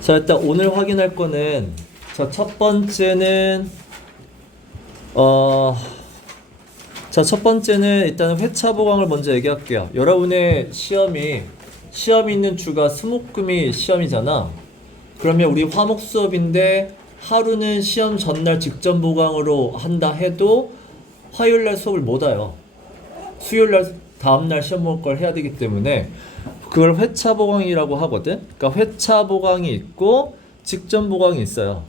자, 일단 오늘 확인할 거는 자, 첫 번째는 첫 번째는 일단 회차 보강을 먼저 얘기할게요. 여러분의 시험이 있는 주가 수목금이 시험이잖아. 그러면 우리 화목 수업인데 하루는 시험 전날 직전 보강으로 한다 해도 화요일날 수업을 못 와요. 수요일날 다음날 시험 볼 걸 해야 되기 때문에 그걸 회차 보강이라고 하거든. 그러니까 회차 보강이 있고 직전 보강이 있어요.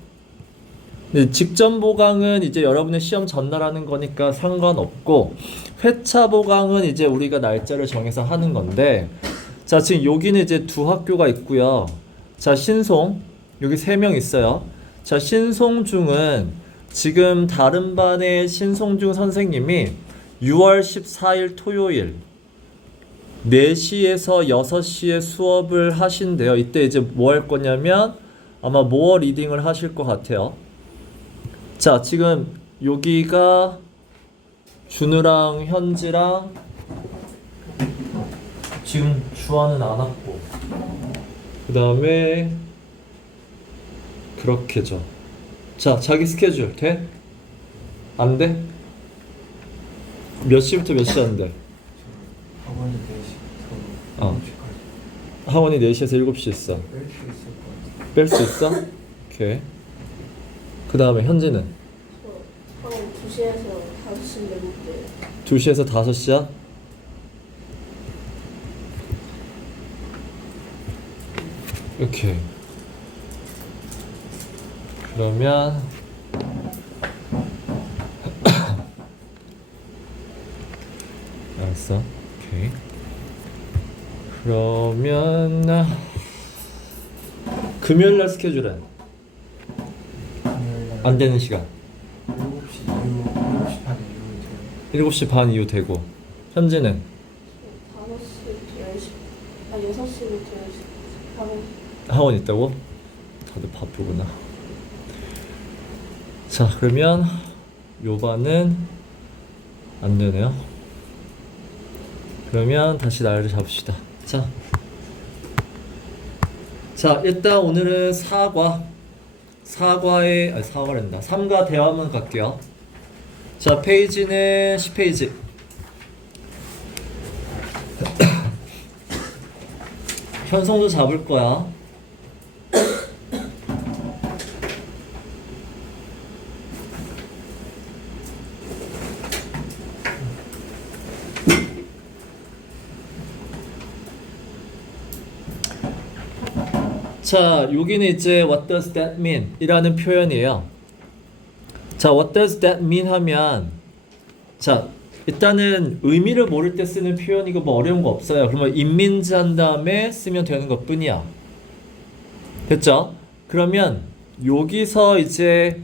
근데 직전 보강은 이제 여러분의 시험 전날 하는 거니까 상관없고, 회차 보강은 이제 우리가 날짜를 정해서 하는 건데, 자, 지금 여기는 이제 두 학교가 있고요. 자, 신송 여기 3명 있어요. 자, 신송중은 지금 다른 반의 신송중 선생님이 6월 14일 토요일 4시에서 6시에 수업을 하신대요. 이때 이제 뭐 할 거냐면 아마 모어 리딩을 하실 것 같아요. 자, 지금 여기가 준우랑 현지랑 지금 주아는 안 왔고, 그 다음에 그렇게죠. 자, 자기 스케줄 돼? 안 돼? 몇 시부터 몇 시 하는데? 학원이 4시부터 어. 7시까지. 학원이 4시에서 7시 있어. 뺄 수 있을 것 같아요. 뺄 수 있어? 오케이. 그 다음에 현지는? 저 학원 2시에서 5시인데 못 돼요. 2시에서 5시야? 오케이. 그러면 알았어. 오케이. 그러면 금요일날 스케줄은 안 되는 시간. 7시 이후, 7시 반 이후에 돼요. 7시 반 이후 되고, 현지는 5시부터 10시, 6시부터 10시 학원. 학원 있다고? 다들 바쁘구나. 자, 그러면 요 반은 안 되네요. 그러면 다시 날을 잡읍시다. 자, 일단 오늘은 사과란다. 3과 대화문 갈게요. 자, 페이지는 10페이지. 현성도 잡을 거야. 자, 여기는 이제 what does that mean? 이라는 표현이에요. 자, what does that mean 하면, 자, 일단은 의미를 모를 때 쓰는 표현이고 뭐 어려운 거 없어요. 그러면 it means 한 다음에 쓰면 되는 것 뿐이야. 됐죠? 그러면 여기서 이제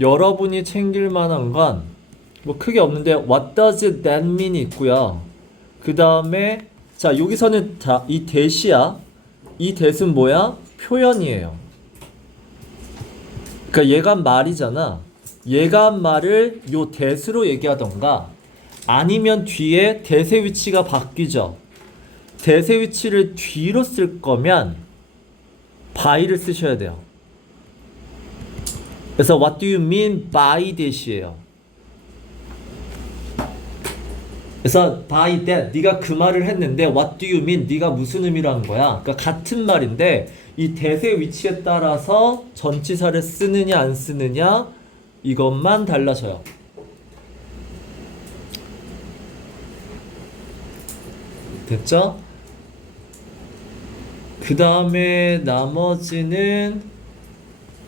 여러분이 챙길 만한 건 뭐 크게 없는데 what does that mean이 있고요. 그 다음에 자, 여기서는 자, 이 대시야. 이 대은 뭐야? 표현이에요. 그러니까 얘가 말이잖아. 얘가 한 말을 요 대수로 얘기하던가, 아니면 뒤에 대세 위치가 바뀌죠. 대세 위치를 뒤로 쓸 거면 by를 쓰셔야 돼요. 그래서 what do you mean by that이에요. 그래서 by that, 네가 그 말을 했는데 what do you mean, 네가 무슨 의미로 한 거야? 그러니까 같은 말인데 이 대세 위치에 따라서 전치사를 쓰느냐 안 쓰느냐 이것만 달라져요. 됐죠? 그 다음에 나머지는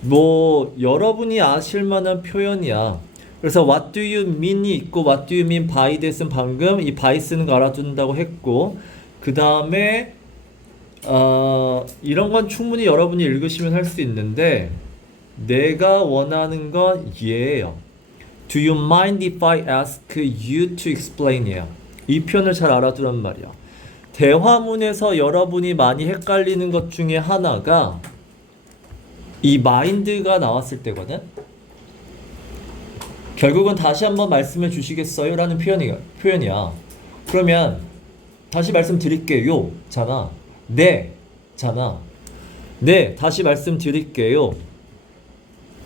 뭐 여러분이 아실 만한 표현이야. 그래서 what do you mean이 있고 what do you mean by that은 방금 이 by 쓰는 거 알아둔다고 했고, 그 다음에 이런 건 충분히 여러분이 읽으시면 할 수 있는데 내가 원하는 건 얘예요. Do you mind if I ask you to explain? 이에요. 이 표현을 잘 알아두란 말이야. 대화문에서 여러분이 많이 헷갈리는 것 중에 하나가 이 mind가 나왔을 때거든. 결국은 다시 한번 말씀해 주시겠어요? 라는 표현이야. 그러면 다시 말씀드릴게요 잖아. 네 잖아. 네, 다시 말씀드릴게요.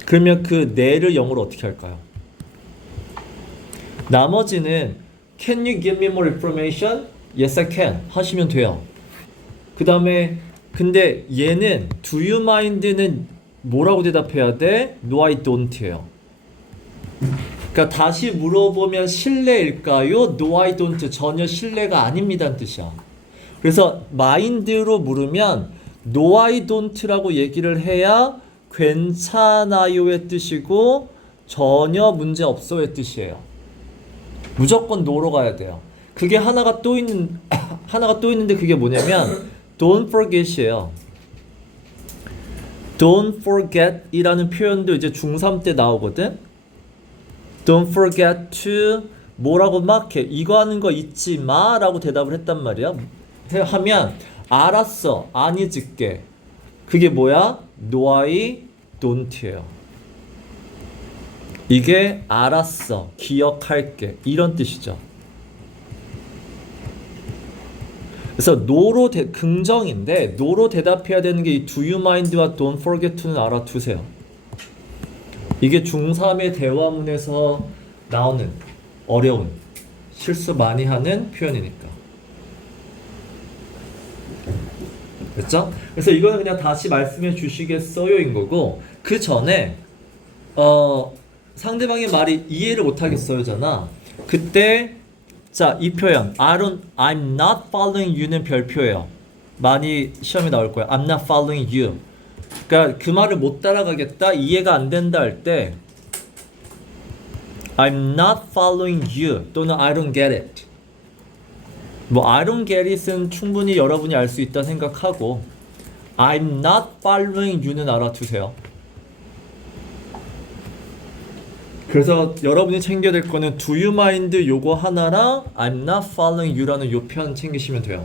그러면 그 네를 영어로 어떻게 할까요? 나머지는 Can you give me more information? Yes, I can. 하시면 돼요. 그 다음에 근데 얘는 Do you mind는 뭐라고 대답해야 돼? No, I don't예요. 그러니까 다시 물어보면 실례일까요? No, I don't. 전혀 실례가 아닙니다는 뜻이야. 그래서 mind로 물으면 No, I don't라고 얘기를 해야 괜찮아요의 뜻이고 전혀 문제 없어의 뜻이에요. 무조건 no로 가야 돼요. 그게 하나가 또 있는데 그게 뭐냐면 don't forget이에요. don't forget 이라는 표현도 이제 중3 때 나오거든. don't forget to 뭐라고 막 해. 이거 하는 거 잊지 마 라고 대답을 했단 말이야. 하면 알았어 안 잊을게. 그게 뭐야? No, I don't예요. 이게 알았어 기억할게 이런 뜻이죠. 그래서 no로 긍정인데 no로 대답해야 되는 게 이 do you mind와 don't forget to는 알아두세요. 이게 중3의 대화문에서 나오는 어려운 실수 많이 하는 표현이니까. 그렇죠? 그래서 이거는 그냥 다시 말씀해 주시겠어요인 거고 그 전에 상대방의 말이 이해를 못 하겠어요잖아. 그때 자, 이 표현 I'm not following you는 별표예요. 많이 시험에 나올 거야. I'm not following you. 그러니까 그 말을 못 따라가겠다, 이해가 안 된다 할 때 I'm not following you 또는 I don't get it. 뭐 I don't get it은 충분히 여러분이 알 수 있다 생각하고 I'm not following you는 알아두세요. 그래서 여러분이 챙겨야 될 거는 Do you mind 요거 하나랑 I'm not following you라는 요 편 챙기시면 돼요.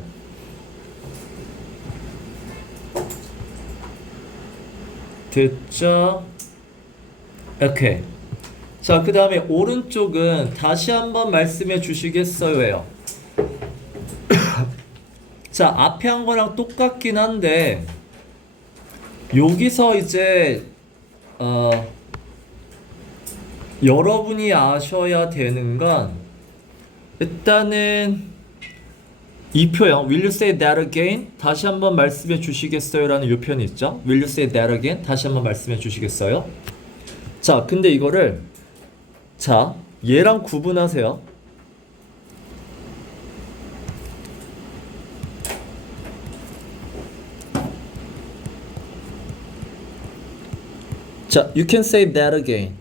됐죠? 오케이. 자, 그 다음에 오른쪽은 다시 한번 말씀해 주시겠어요예요. 자, 앞에 한 거랑 똑같긴 한데 여기서 이제 여러분이 아셔야 되는 건 일단은 이 표현 Will you say that again? 다시 한번 말씀해 주시겠어요? 라는 이 표현이 있죠. Will you say that again? 다시 한번 말씀해 주시겠어요? 자, 근데 이거를 자, 얘랑 구분하세요. 자, you can say that again.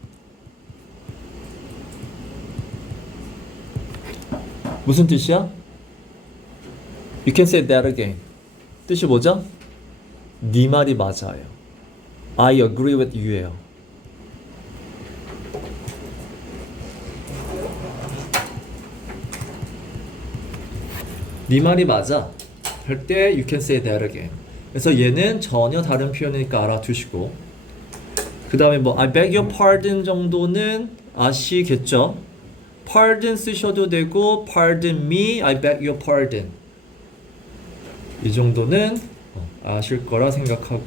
무슨 뜻이야? You can say that again. 뜻이 뭐죠? 네 말이 맞아요. I agree with you예요. 네 말이 맞아 할 때 you can say that again. 그래서 얘는 전혀 다른 표현이니까 알아두시고 그 다음에 뭐 I beg your pardon 정도는 아시겠죠? pardon 쓰셔도 되고 pardon me, I beg your pardon 이 정도는 아실 거라 생각하고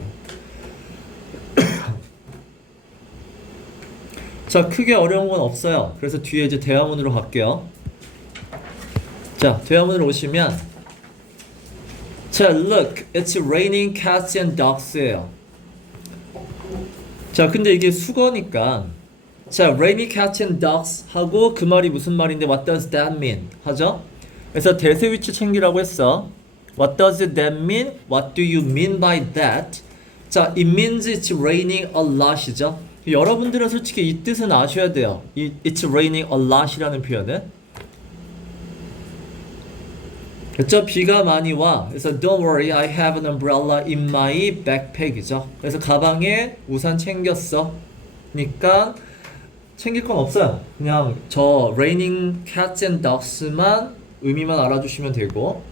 자, 크게 어려운 건 없어요. 그래서 뒤에 이제 대화문으로 갈게요. 자, 대화문으로 오시면 자, look, it's raining cats and dogs예요. 자, 근데 이게 수거니까 자, rainy cats and dogs 하고 그 말이 무슨 말인데 what does that mean? 하죠? 그래서 대세 위치 챙기라고 했어. What does that mean? What do you mean by that? 자, it means it's raining a lot이죠. 여러분들은 솔직히 이 뜻은 아셔야 돼요. 이 it's raining a lot이라는 표현은. 그렇죠? 비가 많이 와. 그래서 don't worry, I have an umbrella in my backpack이죠. 그래서 가방에 우산 챙겼어. 그러니까 챙길 건 없어요. 그냥 저 raining cats and dogs만 의미만 알아주시면 되고.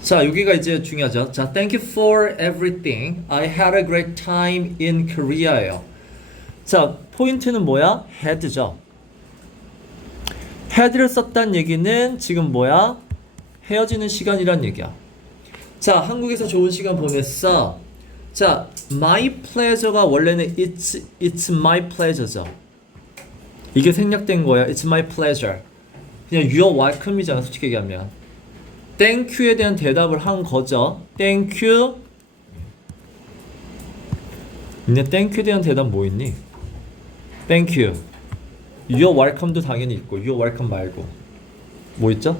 자, 여기가 이제 중요하죠. 자, thank you for everything. I had a great time in Korea예요. 자, 포인트는 뭐야? had죠. had를 썼다는 얘기는 지금 뭐야? 헤어지는 시간이란 얘기야. 자, 한국에서 좋은 시간 보냈어. 자, my pleasure가 원래는 it's my pleasure죠. 이게 생략된 거야. It's my pleasure. 그냥 you're welcome이잖아, 솔직히 얘기하면. Thank you에 대한 대답을 한 거죠. Thank you. 근데 thank you에 대한 대답 뭐 있니? Thank you. You're welcome도 당연히 있고, you're welcome 말고. 뭐 있죠?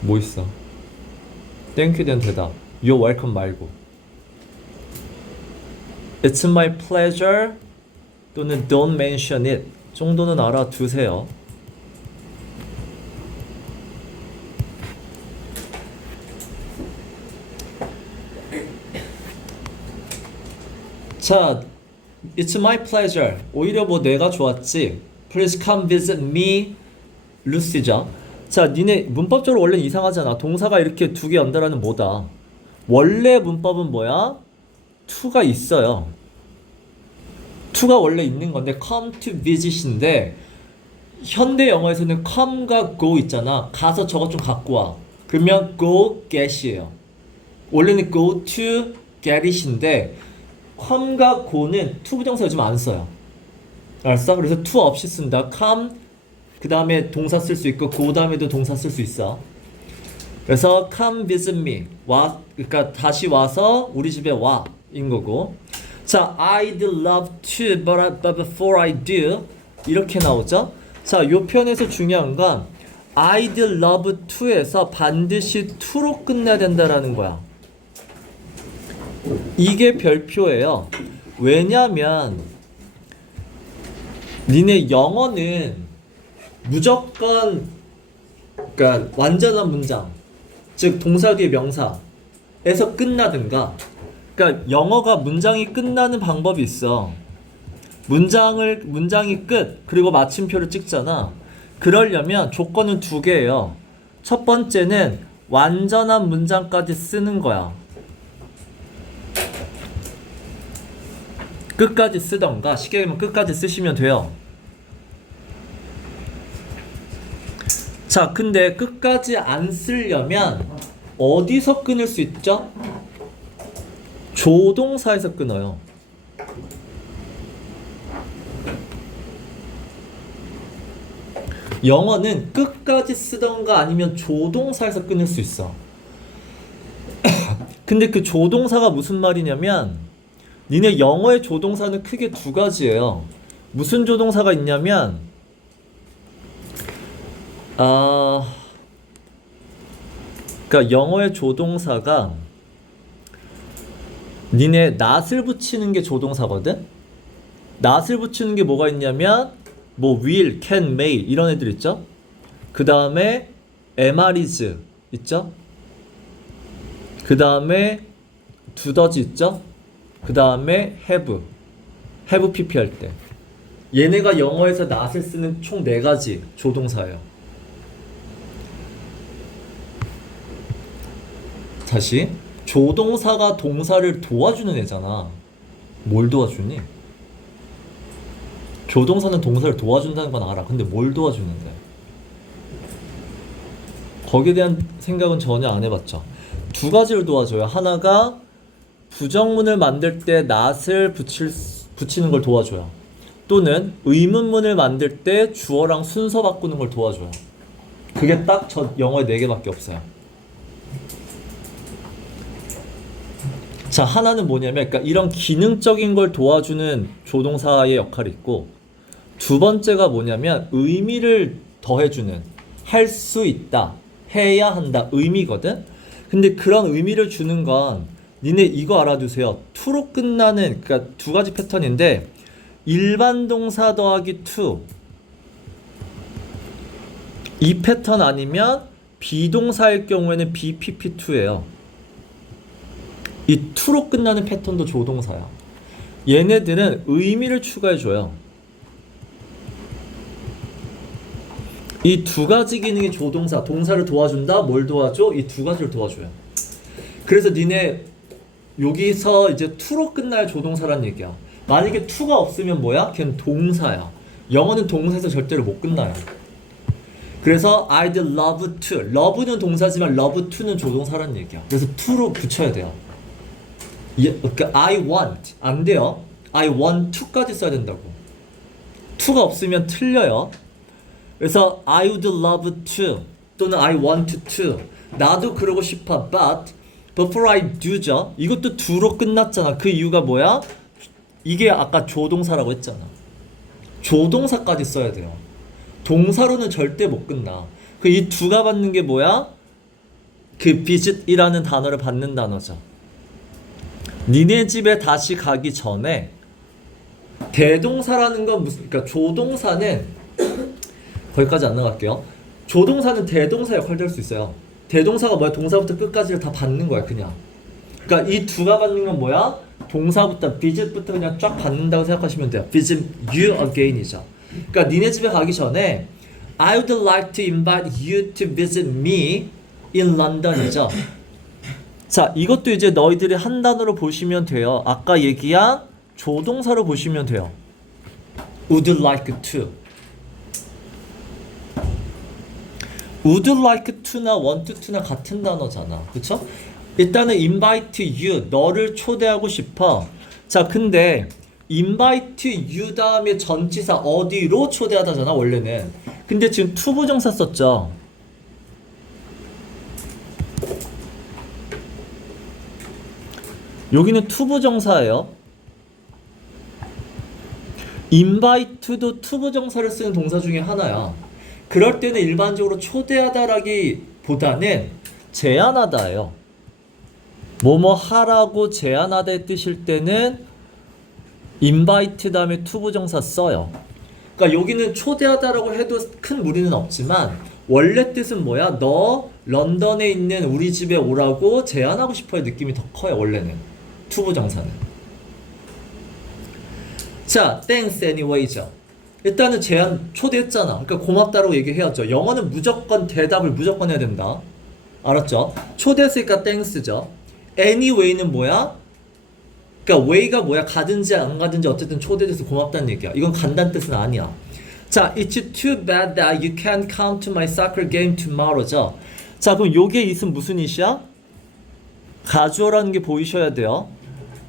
뭐 있어? Thank you에 대한 대답. You're welcome 말고. It's my pleasure 또는 don't mention it 정도는 알아두세요. 자, It's my pleasure. 오히려 뭐 내가 좋았지. Please come visit me, Lucy죠. 자, 니네 문법적으로 원래 이상하잖아. 동사가 이렇게 두 개 연달아는 뭐다. 원래 문법은 뭐야? to가 있어요. to가 원래 있는 건데 come to visit인데 현대 영어에서는 come과 go 있잖아. 가서 저것 좀 갖고 와. 그러면 go get이에요. 원래는 go to get it인데 come과 go는 to 부정사 요즘 안 써요. 알았어? 그래서 to 없이 쓴다. come 그 다음에 동사 쓸 수 있고 go 다음에도 동사 쓸 수 있어. 그래서 come visit me 와, 그러니까 다시 와서 우리 집에 와인 거고. 자, I'd love to but before I do 이렇게 나오죠. 자, 요 편에서 중요한 건 I'd love to에서 반드시 to로 끝내야 된다라는 거야. 이게 별표예요. 왜냐면 니네 영어는 무조건 그러니까 완전한 문장 즉 동사 뒤에 명사에서 끝나든가 그러니까 영어가 문장이 끝나는 방법이 있어. 문장이 끝 그리고 마침표를 찍잖아. 그러려면 조건은 두 개예요. 첫 번째는 완전한 문장까지 쓰는 거야. 끝까지 쓰던가 쉽게 얘기하면 끝까지 쓰시면 돼요. 자, 근데 끝까지 안 쓰려면 어디서 끊을 수 있죠? 조동사에서 끊어요. 영어는 끝까지 쓰던가 아니면 조동사에서 끊을 수 있어. 근데 그 조동사가 무슨 말이냐면 니네 영어의 조동사는 크게 두 가지예요. 무슨 조동사가 있냐면 그러니까 영어의 조동사가 니네 not을 붙이는 게 조동사거든. not을 붙이는 게 뭐가 있냐면 뭐 will, can, may 이런 애들 있죠. 그 다음에 am, are, is 있죠. 그 다음에 do, does 있죠. 그 다음에 have pp 할 때 얘네가 영어에서 not을 쓰는 총 4가지 조동사예요. 다시 조동사가 동사를 도와주는 애잖아. 뭘 도와주니? 조동사는 동사를 도와준다는 건 알아. 근데 뭘 도와주는데? 거기에 대한 생각은 전혀 안 해봤죠. 두 가지를 도와줘요. 하나가 부정문을 만들 때 not을 붙이는 걸 도와줘요. 또는 의문문을 만들 때 주어랑 순서 바꾸는 걸 도와줘요. 그게 딱 저 영어에 4개밖에 없어요. 자, 하나는 뭐냐면 그러니까 이런 기능적인 걸 도와주는 조동사의 역할이 있고 두 번째가 뭐냐면 의미를 더해주는 할 수 있다, 해야 한다 의미거든. 근데 그런 의미를 주는 건 니네 이거 알아두세요. to로 끝나는 그러니까 두 가지 패턴인데 일반 동사 더하기 to 이 패턴 아니면 비동사일 경우에는 BPP2예요. 이 to로 끝나는 패턴도 조동사야. 얘네들은 의미를 추가해줘요. 이 두 가지 기능이 조동사, 동사를 도와준다, 뭘 도와줘? 이 두 가지를 도와줘요. 그래서 니네 여기서 이제 to로 끝날 조동사란 얘기야. 만약에 to가 없으면 뭐야? 걔는 동사야. 영어는 동사에서 절대로 못 끝나요. 그래서 I'd love to. love는 동사지만 love to는 조동사란 얘기야. 그래서 to로 붙여야 돼요. 그러니까 I want 안 돼요. I want to까지 써야 된다고. to가 없으면 틀려요. 그래서 I would love to 또는 I want to. 나도 그러고 싶어. But before I do죠. 이것도 do로 끝났잖아. 그 이유가 뭐야? 이게 아까 조동사라고 했잖아. 조동사까지 써야 돼요. 동사로는 절대 못 끝나. 그 이 do가 받는 게 뭐야? 그 visit이라는 단어를 받는 단어죠. 니네 집에 다시 가기 전에 대동사라는 건 무슨, 그러니까 조동사는 거기까지 안 나갈게요. 조동사는 대동사 역할도 할 수 있어요. 대동사가 뭐야? 동사부터 끝까지를 다 받는 거야, 그냥. 그러니까 이 do가 받는 건 뭐야? 동사부터 visit부터 그냥 쫙 받는다고 생각하시면 돼요. visit you again이죠. 그러니까 니네 집에 가기 전에 I would like to invite you to visit me in London이죠. 자, 이것도 이제 너희들이 한 단어로 보시면 돼요. 아까 얘기한 조동사로 보시면 돼요. would like to. would like to나 want to나 같은 단어잖아. 그쵸? 일단은 invite you, 너를 초대하고 싶어. 자, 근데 invite you 다음에 전치사 어디로 초대하다잖아, 원래는. 근데 지금 to 부정사 썼죠. 여기는 to 부정사예요. invite도 to 부정사를 쓰는 동사 중에 하나야. 그럴 때는 일반적으로 초대하다라기보다는 제안하다예요. 뭐뭐 하라고 제안하다의 뜻일 때는 invite 다음에 to 부정사 써요. 그러니까 여기는 초대하다라고 해도 큰 무리는 없지만 원래 뜻은 뭐야? 너 런던에 있는 우리 집에 오라고 제안하고 싶어의 느낌이 더 커요, 원래는. to 부정사는. 자, thanks anyway죠. 일단은 제안 초대했잖아. 그러니까 고맙다라고 얘기해야죠. 영어는 무조건 대답을 무조건 해야 된다. 알았죠? 초대했으니까 thanks죠. anyway는 뭐야? 그러니까 way가 뭐야? 가든지 안 가든지 어쨌든 초대돼서 고맙다는 얘기야. 이건 간다는 뜻은 아니야. 자, it's too bad that you can't come to my soccer game tomorrow죠. 자, 그럼 요게 it은 무슨 it이야? 가주어라는 게 보이셔야 돼요.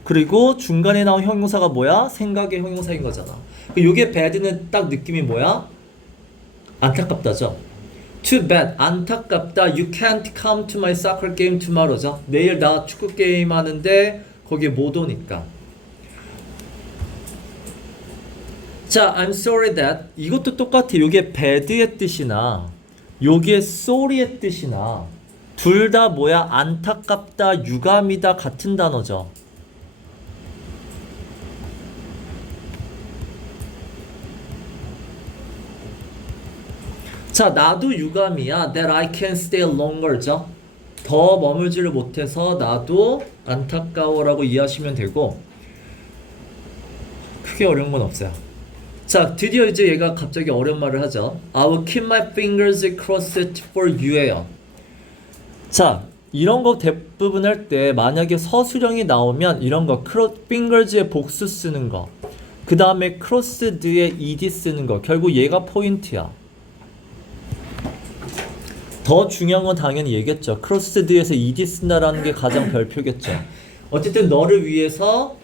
그리고 중간에 나온 형용사가 뭐야? 생각의 형용사인 거잖아. 요게 bad는 딱 느낌이 뭐야? 안타깝다죠. Too bad, 안타깝다. You can't come to my soccer game tomorrow죠. 내일 나 축구 게임 하는데 거기에 못 오니까. 자, I'm sorry that. 이것도 똑같아. 요게 bad의 뜻이나 요게 sorry의 뜻이나 둘 다 뭐야? 안타깝다, 유감이다 같은 단어죠. 자, 나도 유감이야. That I can stay longer죠. 더 머물지를 못해서 나도 안타까워라고 이해하시면 되고 크게 어려운 건 없어요. 자, 드디어 이제 얘가 갑자기 어려운 말을 하죠. I will keep my fingers crossed for you예요. 자, 이런 거 대부분 할 때 만약에 서술형이 나오면 이런 거 fingers의 복수 쓰는 거, 그 다음에 crossed의 ed 쓰는 거, 결국 얘가 포인트야. 더 중요한 건 당연히 얘기했죠. crossed에서 ed 쓴다라는 게 가장 별표겠죠. 어쨌든 너를 위해서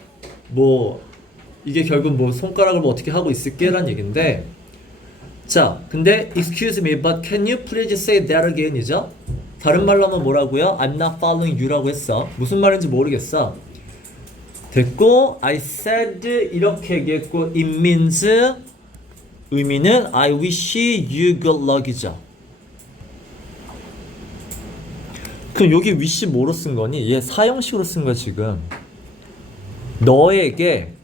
뭐 이게 결국 뭐 손가락을 뭐 어떻게 하고 있을게 라는 얘긴데, 자, 근데 excuse me but can you please say that again 이죠? 다른 말로 하면 뭐라고요? I'm not following you라고 했어. 무슨 말인지 모르겠어. 됐고, I said 이렇게 얘기했고, it means 의미는 I wish you good luck이죠. 그럼 여기 wish 뭐로 쓴 거니? 얘 사형식으로 쓴 거야 지금. 너에게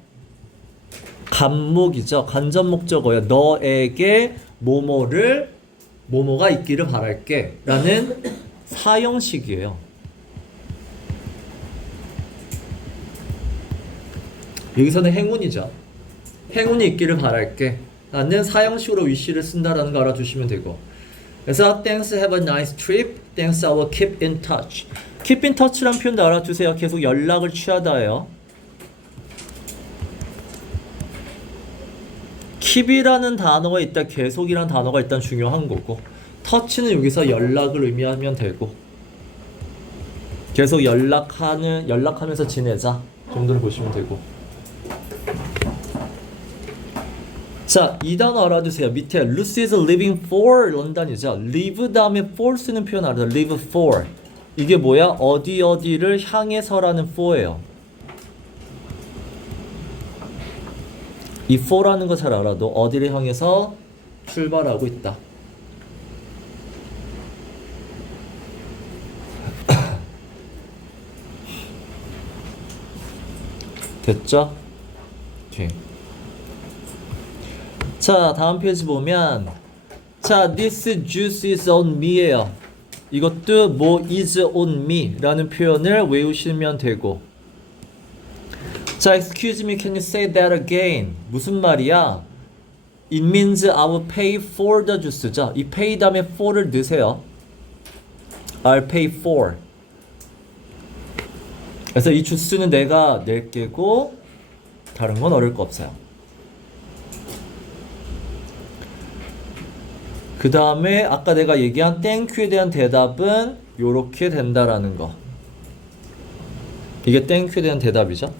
간목이죠. 간접 목적어야. 너에게 뭐뭐가 있기를 바랄게 라는 사형식이에요. 여기서는 행운이죠. 행운이 있기를 바랄게 라는 사형식으로 wish를 쓴다라는 거 알아두시면 되고, 그래서 thanks, have a nice trip, thanks, I will keep in touch. keep in touch란 표현도 알아두세요. 계속 연락을 취하다예요. keep이라는 단어가 있다, 계속이라는 단어가 일단 중요한 거고, 터치는 여기서 연락을 의미하면 되고 계속 연락하면서 지내자 정도로 보시면 되고. 자, 이 단어 알아두세요. 밑에 Lucy is living for 런던이죠. live 다음에 for 쓰는 표현 알아요. live for. 이게 뭐야? 어디를 향해서라는 for예요. 이 for라는 거 잘 알아도 어디를 향해서 출발하고 있다. 됐죠? 오케이. 자, 다음 페이지 보면 자, this juice is on me예요. 이것도 뭐 is on me 라는 표현을 외우시면 되고. 자, excuse me, can you say that again? 무슨 말이야? It means I will pay for the juice죠. 이 pay 다음에 for를 넣으세요. I'll pay for. 그래서 이 주스는 내가 낼 게고 다른 건 어려울 거 없어요. 그 다음에 아까 내가 얘기한 땡큐에 대한 대답은 요렇게 된다라는 거. 이게 땡큐에 대한 대답이죠.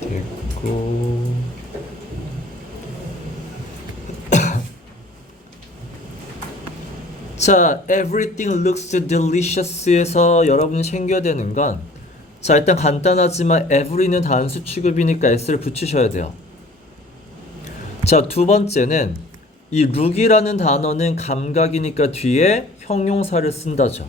됐고. 자, everything looks delicious에서 여러분이 챙겨야 되는 건, 자, 일단 간단하지만 every는 단수 취급이니까 s를 붙이셔야 돼요. 자, 두 번째는 이 look이라는 단어는 감각이니까 뒤에 형용사를 쓴다죠.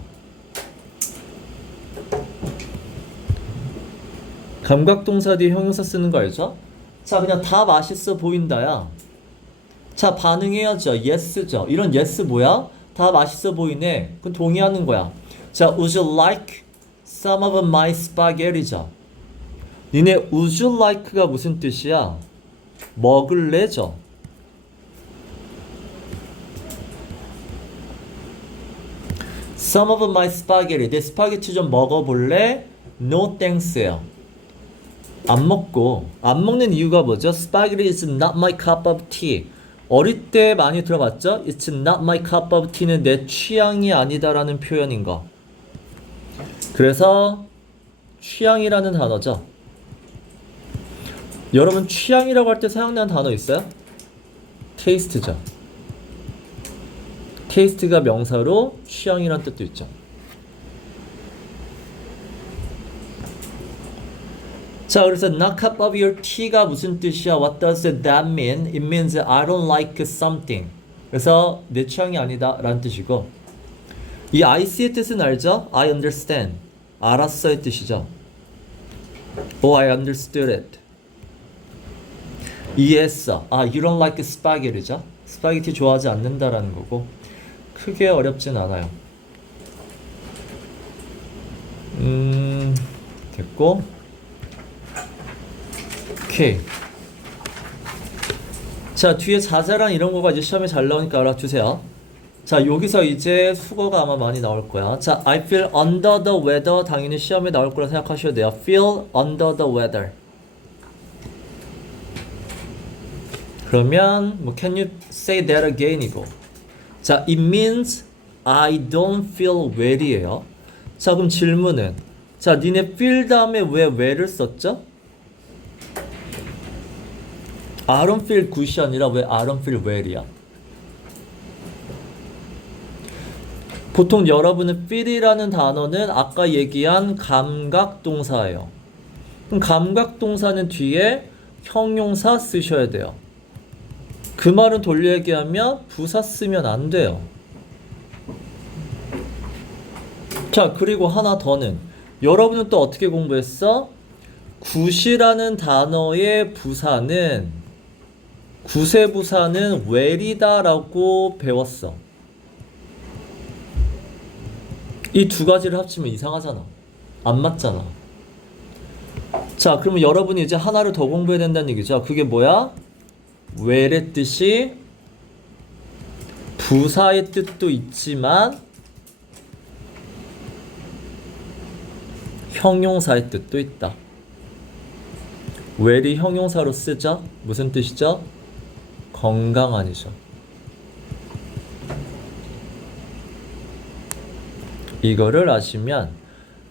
감각동사 뒤에 형용사 쓰는 거 알죠? 자, 그냥 다 맛있어 보인다야. 자, 반응해야죠. yes죠. 이런 yes 뭐야? 다 맛있어 보이네. 그건 동의하는 거야. 자, would you like some of my spaghetti죠. 니네 would you like가 무슨 뜻이야? 먹을래죠. Some of my spaghetti. 내 스파게티 좀 먹어볼래? No thanks예요. 안 먹고. 안 먹는 이유가 뭐죠? Spaghetti is not my cup of tea. 어릴 때 많이 들어봤죠? It's not my cup of tea는 내 취향이 아니다라는 표현인 거. 그래서 취향이라는 단어죠. 여러분 취향이라고 할 때 사용되는 단어 있어요? taste죠. taste가 명사로 취향이라는 뜻도 있죠. 자, 그래서 not cup of your tea가 무슨 뜻이야? What does that mean? It means I don't like something. 그래서 내 취향이 아니다 라는 뜻이고, 이 I see 의 뜻은 알죠? I understand. 알았어의 뜻이죠. Oh, I understood it. 이해했어. 아, you don't like spaghetti죠? 스파게티 좋아하지 않는다라는 거고, 크게 어렵진 않아요. 됐고. 오케이. 자, 뒤에 자잘한 이런 거가 이제 시험에 잘 나오니까 알아두세요. 자, 여기서 이제 수거가 아마 많이 나올 거야. 자, I feel under the weather 당연히 시험에 나올 거라 생각하셔도 돼요. feel under the weather. 그러면 뭐 can you say that again 이고. 자, it means I don't feel well이에요. 자, 그럼 질문은, 자, 니네 feel 다음에 왜 well을 썼죠? I don't feel good이 아니라 왜 I don't feel well이야? 보통 여러분은 feel이라는 단어는 아까 얘기한 감각동사예요. 그럼 감각동사는 뒤에 형용사 쓰셔야 돼요. 그 말은 돌려 얘기하면 부사 쓰면 안 돼요. 자, 그리고 하나 더는, 여러분은 또 어떻게 공부했어? 굿이라는 단어의 부사는, 굿의 부사는 well이다 라고 배웠어. 이 두 가지를 합치면 이상하잖아. 안 맞잖아. 자, 그러면 여러분이 이제 하나를 더 공부해야 된다는 얘기죠. 그게 뭐야? well의 뜻이 부사의 뜻도 있지만 형용사의 뜻도 있다. well이 형용사로 쓰죠? 무슨 뜻이죠? 건강한이죠. 이거를 아시면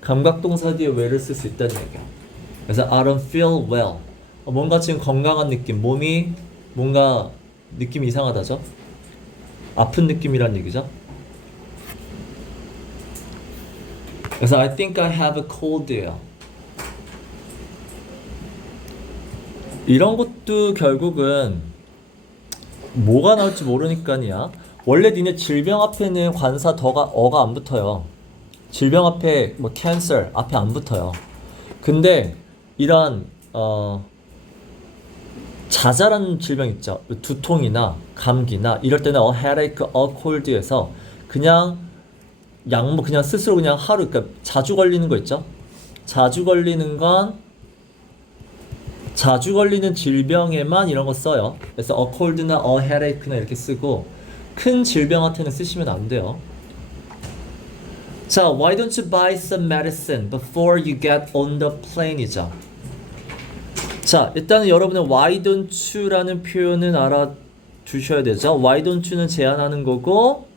감각동사 뒤에 well을 쓸 수 있다는 얘기야. 그래서 I don't feel well. 뭔가 지금 건강한 느낌, 몸이 뭔가 느낌이 이상하다죠? 아픈 느낌이란 얘기죠. 그래서 I think I have a cold예요. 이런 것도 결국은 뭐가 나올지 모르니까야. 원래 니네 질병 앞에는 관사 어가 안 붙어요. 질병 앞에 뭐 cancer 앞에 안 붙어요. 근데 이런 자잘한 질병 있죠. 두통이나 감기나 이럴 때는 a headache, a cold에서 그냥 약뭐 그냥 스스로 그냥 하루 그러니까 자주 걸리는 거 있죠. 자주 걸리는 질병에만 이런 거 써요. 그래서 a cold나 a headache나 이렇게 쓰고 큰 질병한테는 쓰시면 안 돼요. 자, why don't you buy some medicine before you get on the plane이죠. 자, 일단은 여러분은 why don't you라는 표현은 알아두셔야 되죠. why don't you는 제안하는 거고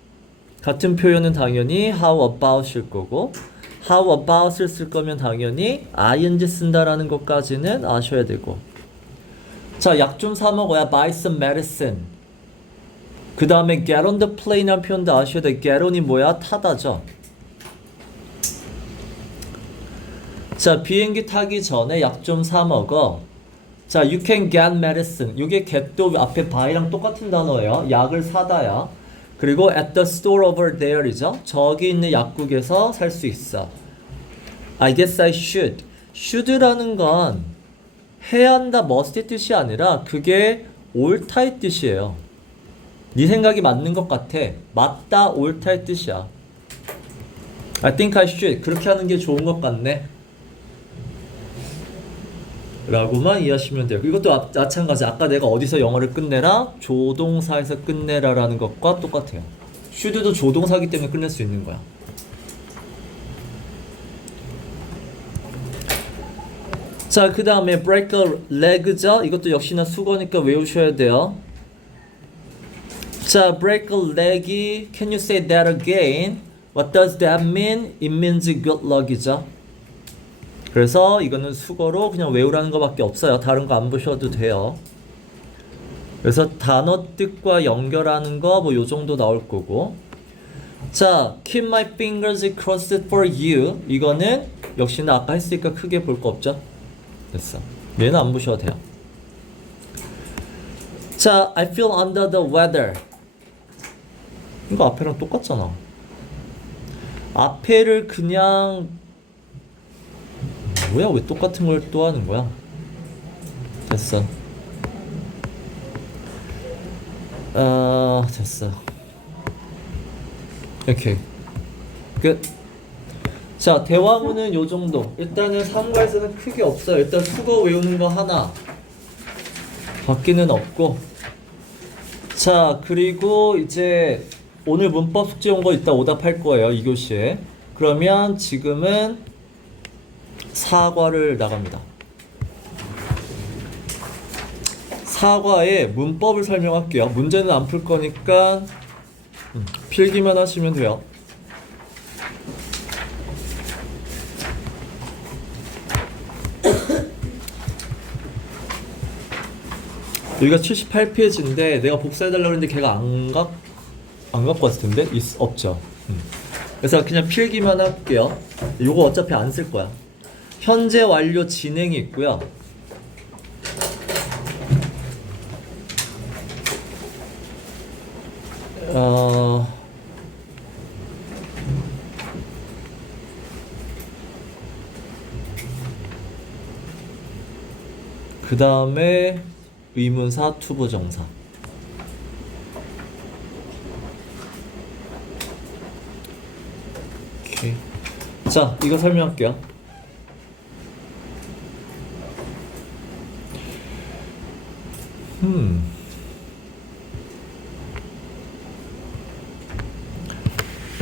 같은 표현은 당연히 how about일 거고 how about을 쓸 거면 당연히 ing 쓴다라는 것까지는 아셔야 되고 자, 약 좀 사 먹어야 buy some medicine. 그 다음에 get on the plane이라는 표현도 아셔야 돼. get on이 뭐야? 타다죠. 자, 비행기 타기 전에 약 좀 사 먹어. 자, you can get medicine. 이게 get도 앞에 buy랑 똑같은 단어예요. 약을 사다야. 그리고 at the store over there이죠. 저기 있는 약국에서 살 수 있어. I guess I should. should라는 건 해야 한다, must의 뜻이 아니라 그게 옳다의 뜻이에요. 네 생각이 맞는 것 같아. 맞다, 옳다의 뜻이야. I think I should. 그렇게 하는 게 좋은 것 같네. 라고만 이해하시면 돼요. 이것도 마찬가지. 아까 내가 어디서 영어를 끝내라? 조동사에서 끝내라 라는 것과 똑같아요. should도 조동사기 때문에 끝낼 수 있는 거야. 자, 그 다음에 break a leg죠? 이것도 역시나 수거니까 외우셔야 돼요. 자, break a leg이 can you say that again? What does that mean? It means good luck이죠. 그래서 이거는 수거로 그냥 외우라는 것밖에 없어요. 다른 거 안 보셔도 돼요. 그래서 단어 뜻과 연결하는 거 뭐 요 정도 나올 거고. 자, keep my fingers crossed for you. 이거는 역시나 아까 했으니까 크게 볼 거 없죠? 됐어. 얘는 안 보셔도 돼요. 자, I feel under the weather. 이거 앞에랑 똑같잖아. 앞에를 그냥 뭐야, 왜 똑같은 걸 또 하는 거야? 됐어. 됐어. 오케이. 끝. 자, 대화문은 요 정도. 일단은 삼가에서는 크게 없어요. 일단 수거 외우는 거 하나 밖에는 없고. 자, 그리고 이제 오늘 문법 숙제 온 거 이따 오답할 거예요. 2교시에. 그러면 지금은 사과를 나갑니다. 사과의 문법을 설명할게요. 문제는 안 풀 거니까 필기만 하시면 돼요. 여기가 78페이지인데 내가 복사해달라고 했는데 걔가 안 갖고 왔을 텐데? 없죠. 그래서 그냥 필기만 할게요. 요거 어차피 안 쓸 거야. 현재 완료 진행이 있고요. 그 다음에 의문사, 투부정사. 오케이. 자, 이거 설명할게요.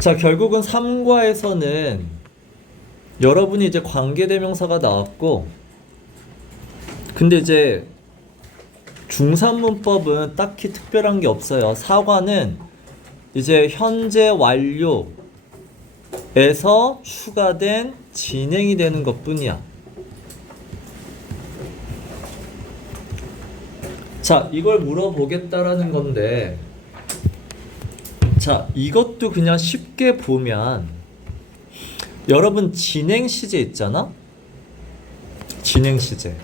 자, 결국은 3과에서는 여러분이 이제 관계대명사가 나왔고, 근데 이제 중산문법은 딱히 특별한 게 없어요. 4과는 이제 현재 완료에서 추가된 진행이 되는 것 뿐이야. 자, 이걸 물어보겠다라는 건데, 자, 이것도 그냥 쉽게 보면, 여러분 진행 시제 있잖아? 진행 시제.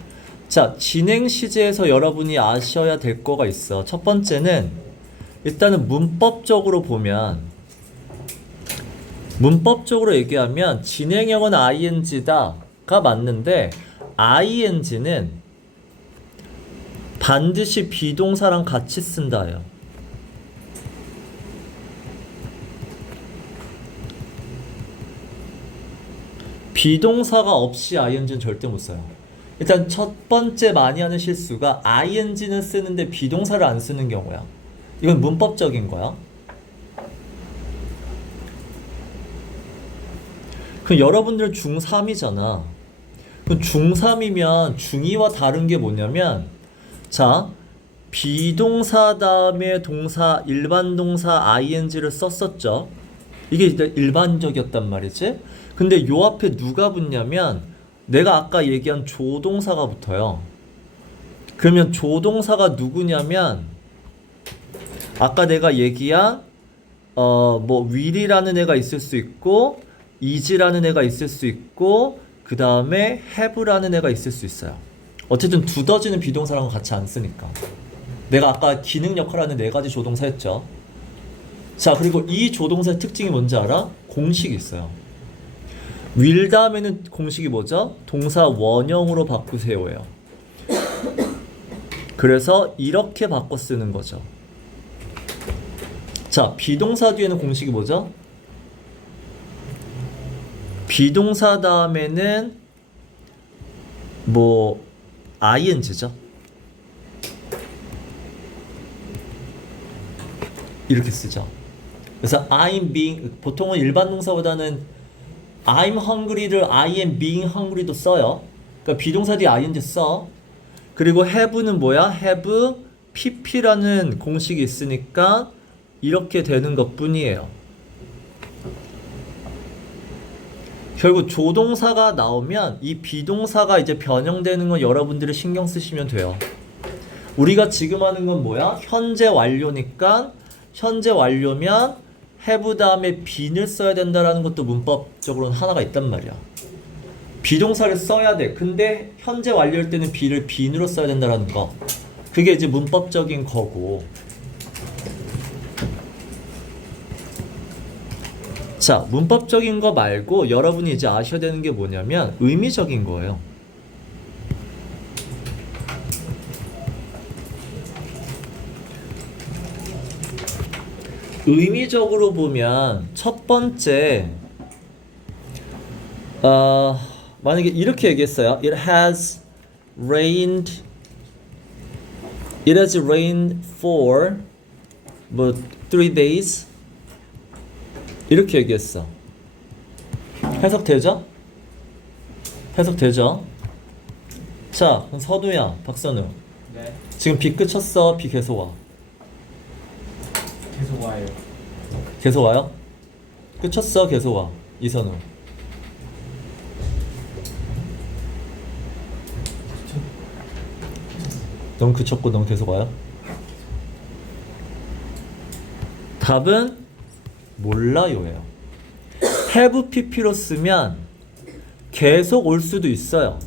자, 진행 시제에서 여러분이 아셔야 될 거가 있어. 첫 번째는 일단은 문법적으로 보면, 문법적으로 얘기하면 진행형은 ing다가 맞는데 ing는 반드시 비동사랑 같이 쓴다예요. 비동사가 없이 ing는 절대 못 써요. 일단 첫 번째 많이 하는 실수가 ing는 쓰는데 비동사를 안 쓰는 경우야. 이건 문법적인 거야. 그럼 여러분들 중3이잖아. 그럼 중3이면 중2와 다른 게 뭐냐면, 자, 비동사 다음에 동사, 일반 동사 ing를 썼었죠. 이게 일반적이었단 말이지. 근데 요 앞에 누가 붙냐면 내가 아까 얘기한 조동사가 붙어요. 그러면 조동사가 누구냐면 아까 내가 얘기한 뭐 will이라는 애가 있을 수 있고 is라는 애가 있을 수 있고 그 다음에 have라는 애가 있을 수 있어요. 어쨌든 두더지는 비동사랑 같이 안 쓰니까. 내가 아까 기능 역할하는 네 가지 조동사 했죠. 자, 그리고 이 조동사의 특징이 뭔지 알아? 공식이 있어요. will 다음에는 공식이 뭐죠? 동사 원형으로 바꾸세요예요. 그래서 이렇게 바꿔 쓰는 거죠. 자, 비동사 뒤에는 공식이 뭐죠? 비동사 다음에는 뭐 ing죠. 이렇게 쓰죠. 그래서 I'm being, 보통은 일반 동사보다는 I'm hungry를 I am being hungry도 써요. 그러니까 비동사 뒤에 ing 써. 그리고 have는 뭐야? have pp라는 공식이 있으니까 이렇게 되는 것 뿐이에요. 결국 조동사가 나오면 이 비동사가 이제 변형되는 건 여러분들이 신경 쓰시면 돼요. 우리가 지금 하는 건 뭐야? 현재 완료니까 현재 완료면 have 다음에 bene을 써야 된다라는 것도 문법적으로는 하나가 있단 말이야. 비동사를 써야 돼. 근데 현재 완료할 때는 be를 bene으로 써야 된다라는 거. 그게 이제 문법적인 거고. 자, 문법적인 거 말고 여러분이 이제 아셔야 되는 게 뭐냐면 의미적인 거예요. 의미적으로 보면 첫 번째 만약에 이렇게 얘기했어요. It has rained for 뭐 3 days 이렇게 얘기했어. 해석되죠? 해석되죠? 자, 그럼 서두야, 박선우. 네. 지금 비 그쳤어? 비 계속 와? 계속 와요. 계속 와요? 그쳤어? 계속 와? 이선우. 넌 그쳤고 넌 계속 와요? 답은 몰라요예요. have pp로 쓰면 계속 올 수도 있어요.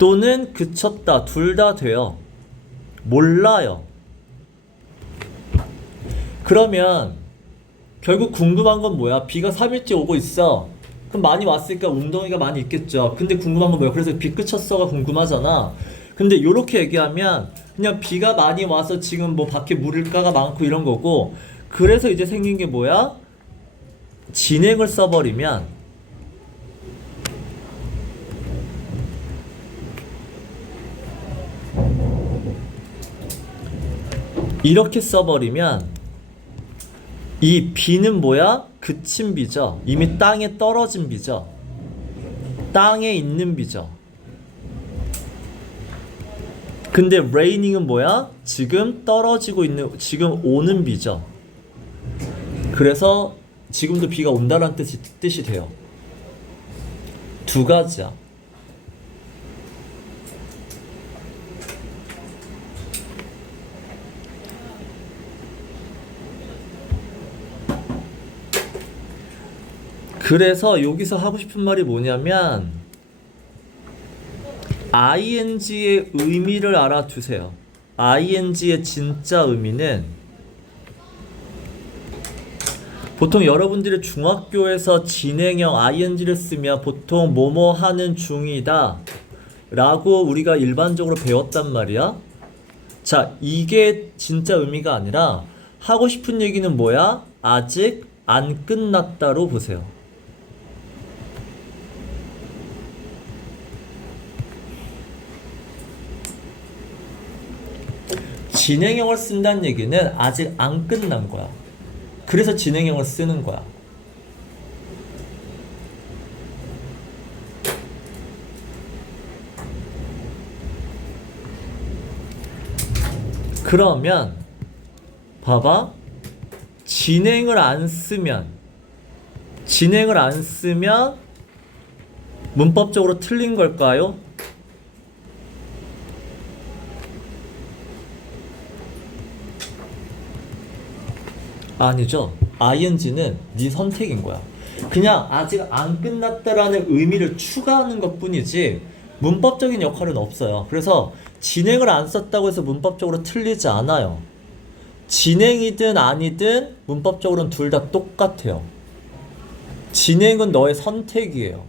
또는 그쳤다. 둘 다 돼요. 몰라요. 그러면 결국 궁금한 건 뭐야? 비가 3일째 오고 있어. 그럼 많이 왔으니까 웅덩이가 많이 있겠죠. 근데 궁금한 건 뭐야? 그래서 비 그쳤어가 궁금하잖아. 근데 요렇게 얘기하면 그냥 비가 많이 와서 지금 뭐 밖에 물일가가 많고 이런 거고, 그래서 이제 생긴 게 뭐야? 진행을 써버리면 이렇게 써버리면 이 B는 뭐야? 그친 B죠. 이미 땅에 떨어진 B죠. 땅에 있는 B죠. 근데 raining은 뭐야? 지금 떨어지고 있는, 지금 오는 B죠. 그래서 지금도 비가 온다는 뜻이 돼요. 두 가지야. 그래서 여기서 하고 싶은 말이 뭐냐면 ing의 의미를 알아두세요. ing의 진짜 의미는 보통 여러분들이 중학교에서 진행형 ing를 쓰면 보통 뭐뭐 하는 중이다 라고 우리가 일반적으로 배웠단 말이야. 자, 이게 진짜 의미가 아니라 하고 싶은 얘기는 뭐야? 아직 안 끝났다로 보세요. 진행형을 쓴다는 얘기는 아직 안 끝난 거야. 그래서 진행형을 쓰는 거야. 그러면 봐봐. 진행을 안 쓰면 문법적으로 틀린 걸까요? 아니죠. ing는 네 선택인 거야. 그냥 아직 안 끝났다라는 의미를 추가하는 것 뿐이지 문법적인 역할은 없어요. 그래서 진행을 안 썼다고 해서 문법적으로 틀리지 않아요. 진행이든 아니든 문법적으로는 둘 다 똑같아요. 진행은 너의 선택이에요.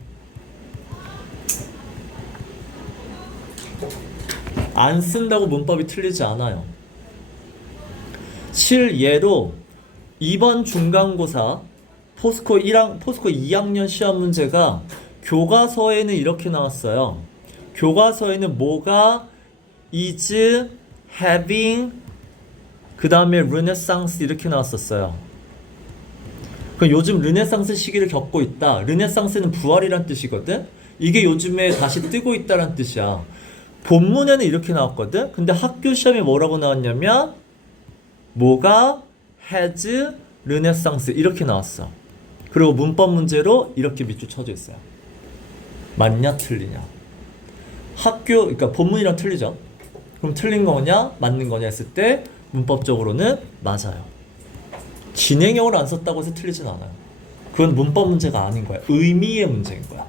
안 쓴다고 문법이 틀리지 않아요. 실예로 이번 중간고사 포스코 2학년 시험 문제가 교과서에는 이렇게 나왔어요. 교과서에는 뭐가 is having 그 다음에 르네상스 이렇게 나왔었어요. 그럼 요즘 르네상스 시기를 겪고 있다. 르네상스는 부활이란 뜻이거든. 이게 요즘에 다시 뜨고 있다란 뜻이야. 본문에는 이렇게 나왔거든. 근데 학교 시험에 뭐라고 나왔냐면 뭐가 has 르네상스 이렇게 나왔어. 그리고 문법 문제로 이렇게 밑줄 쳐져 있어요. 맞냐 틀리냐. 그러니까 본문이랑 틀리죠. 그럼 틀린 거냐 맞는 거냐 했을 때 문법적으로는 맞아요. 진행형을 안 썼다고 해서 틀리진 않아요. 그건 문법 문제가 아닌 거야. 의미의 문제인 거야.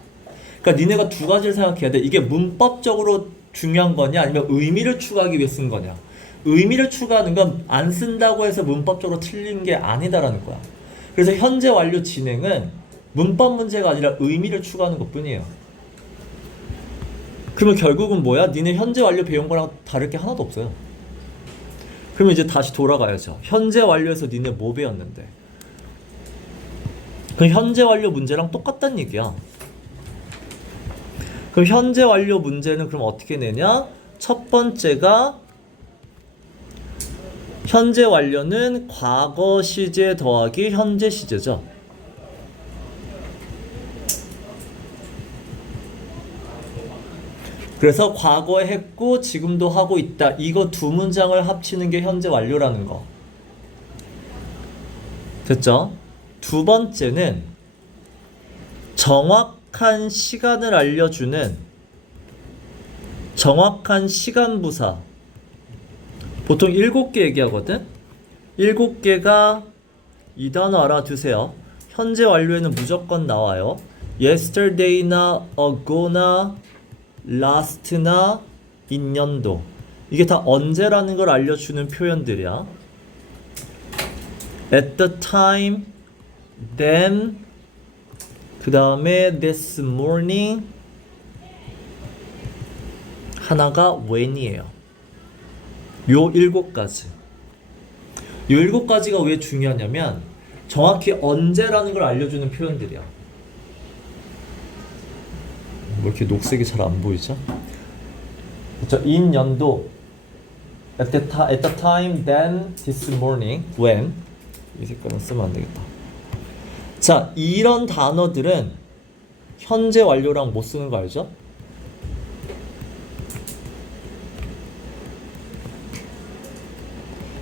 그러니까 니네가 두 가지를 생각해야 돼. 이게 문법적으로 중요한 거냐 아니면 의미를 추가하기 위해 쓴 거냐. 의미를 추가하는 건 안 쓴다고 해서 문법적으로 틀린 게 아니다라는 거야. 그래서 현재 완료 진행은 문법 문제가 아니라 의미를 추가하는 것 뿐이에요. 그러면 결국은 뭐야? 니네 현재 완료 배운 거랑 다를 게 하나도 없어요. 그러면 이제 다시 돌아가야죠. 현재 완료에서 니네 뭐 배웠는데? 그 현재 완료 문제랑 똑같다는 얘기야. 그럼 현재 완료 문제는 그럼 어떻게 내냐? 첫 번째가 현재 완료는 과거 시제 더하기 현재 시제죠. 그래서 과거에 했고 지금도 하고 있다. 이거 두 문장을 합치는 게 현재 완료라는 거. 됐죠? 두 번째는 정확한 시간을 알려주는 정확한 시간 부사. 보통 7개 얘기하거든? 7개가 이 단어 알아두세요. 현재 완료에는 무조건 나와요. yesterday나 ago나 last나 인년도. 이게 다 언제라는 걸 알려주는 표현들이야. at the time, then, 그 다음에 this morning, 하나가 when이에요. 요 7가지. 요 7가지가 왜 중요하냐면 정확히 언제라는 걸 알려주는 표현들이야. 왜 이렇게 녹색이 잘 안 보이죠? 그쵸? 인연도 at the time then this morning when 이 색깔은 쓰면 안 되겠다. 자, 이런 단어들은 현재 완료랑 못 쓰는 거 알죠?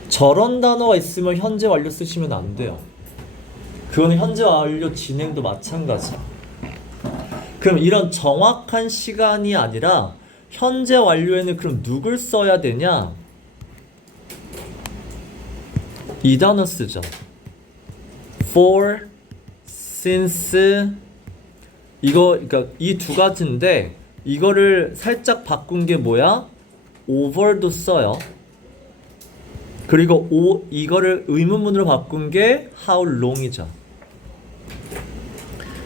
저런 단어가 있으면 현재 완료 쓰시면 안 돼요. 그거는 현재 완료 진행도 마찬가지야. 그럼 이런 정확한 시간이 아니라 현재 완료에는 그럼 누굴 써야 되냐? 이 단어 쓰죠. for, since 이거 그러니까 이 두 가지인데 이거를 살짝 바꾼 게 뭐야? over도 써요. 그리고 이거를 의문문으로 바꾼 게 how long이죠.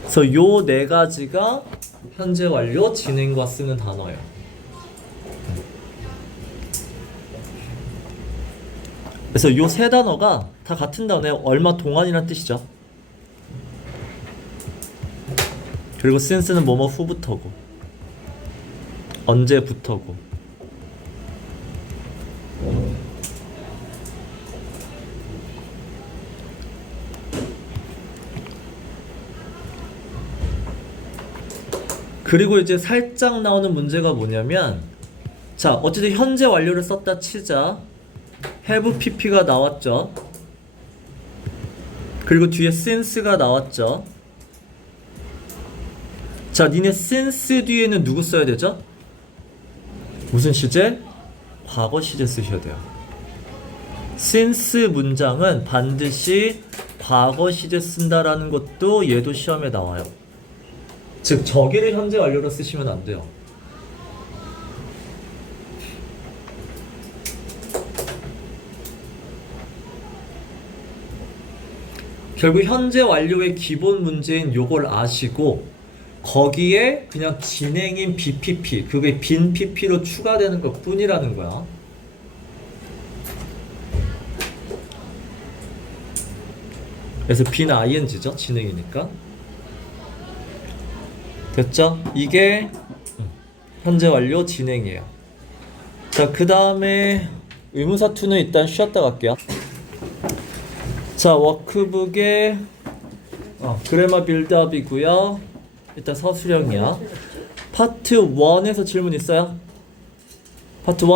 그래서 요 네 가지가 현재 완료 진행과 쓰는 단어예요. 그래서 요 세 단어가 다 같은 단어예요. 얼마 동안이란 뜻이죠. 그리고 since는 뭐뭐 후부터고 언제부터고. 그리고 이제 살짝 나오는 문제가 뭐냐면, 자, 어쨌든 현재 완료를 썼다 치자. have pp가 나왔죠. 그리고 뒤에 since가 나왔죠. 자, 니네 since 뒤에는 누구 써야 되죠? 무슨 시제? 과거 시제 쓰셔야 돼요. since 문장은 반드시 과거 시제 쓴다라는 것도 얘도 시험에 나와요. 즉 저기를 현재 완료로 쓰시면 안 돼요. 결국 현재 완료의 기본 문제인 요걸 아시고 거기에 그냥 진행인 BPP, 그게 빈 PP로 추가되는 것 뿐이라는 거야. 그래서 빈 ing죠, 진행이니까. 됐죠? 이게 현재 완료 진행이에요. 자, 그 다음에 의문사 2는 일단 쉬었다 갈게요. 자, 워크북의 그래머 빌드업이고요. 일단 서술형이야. 파트 1에서 질문 있어요? 파트 1.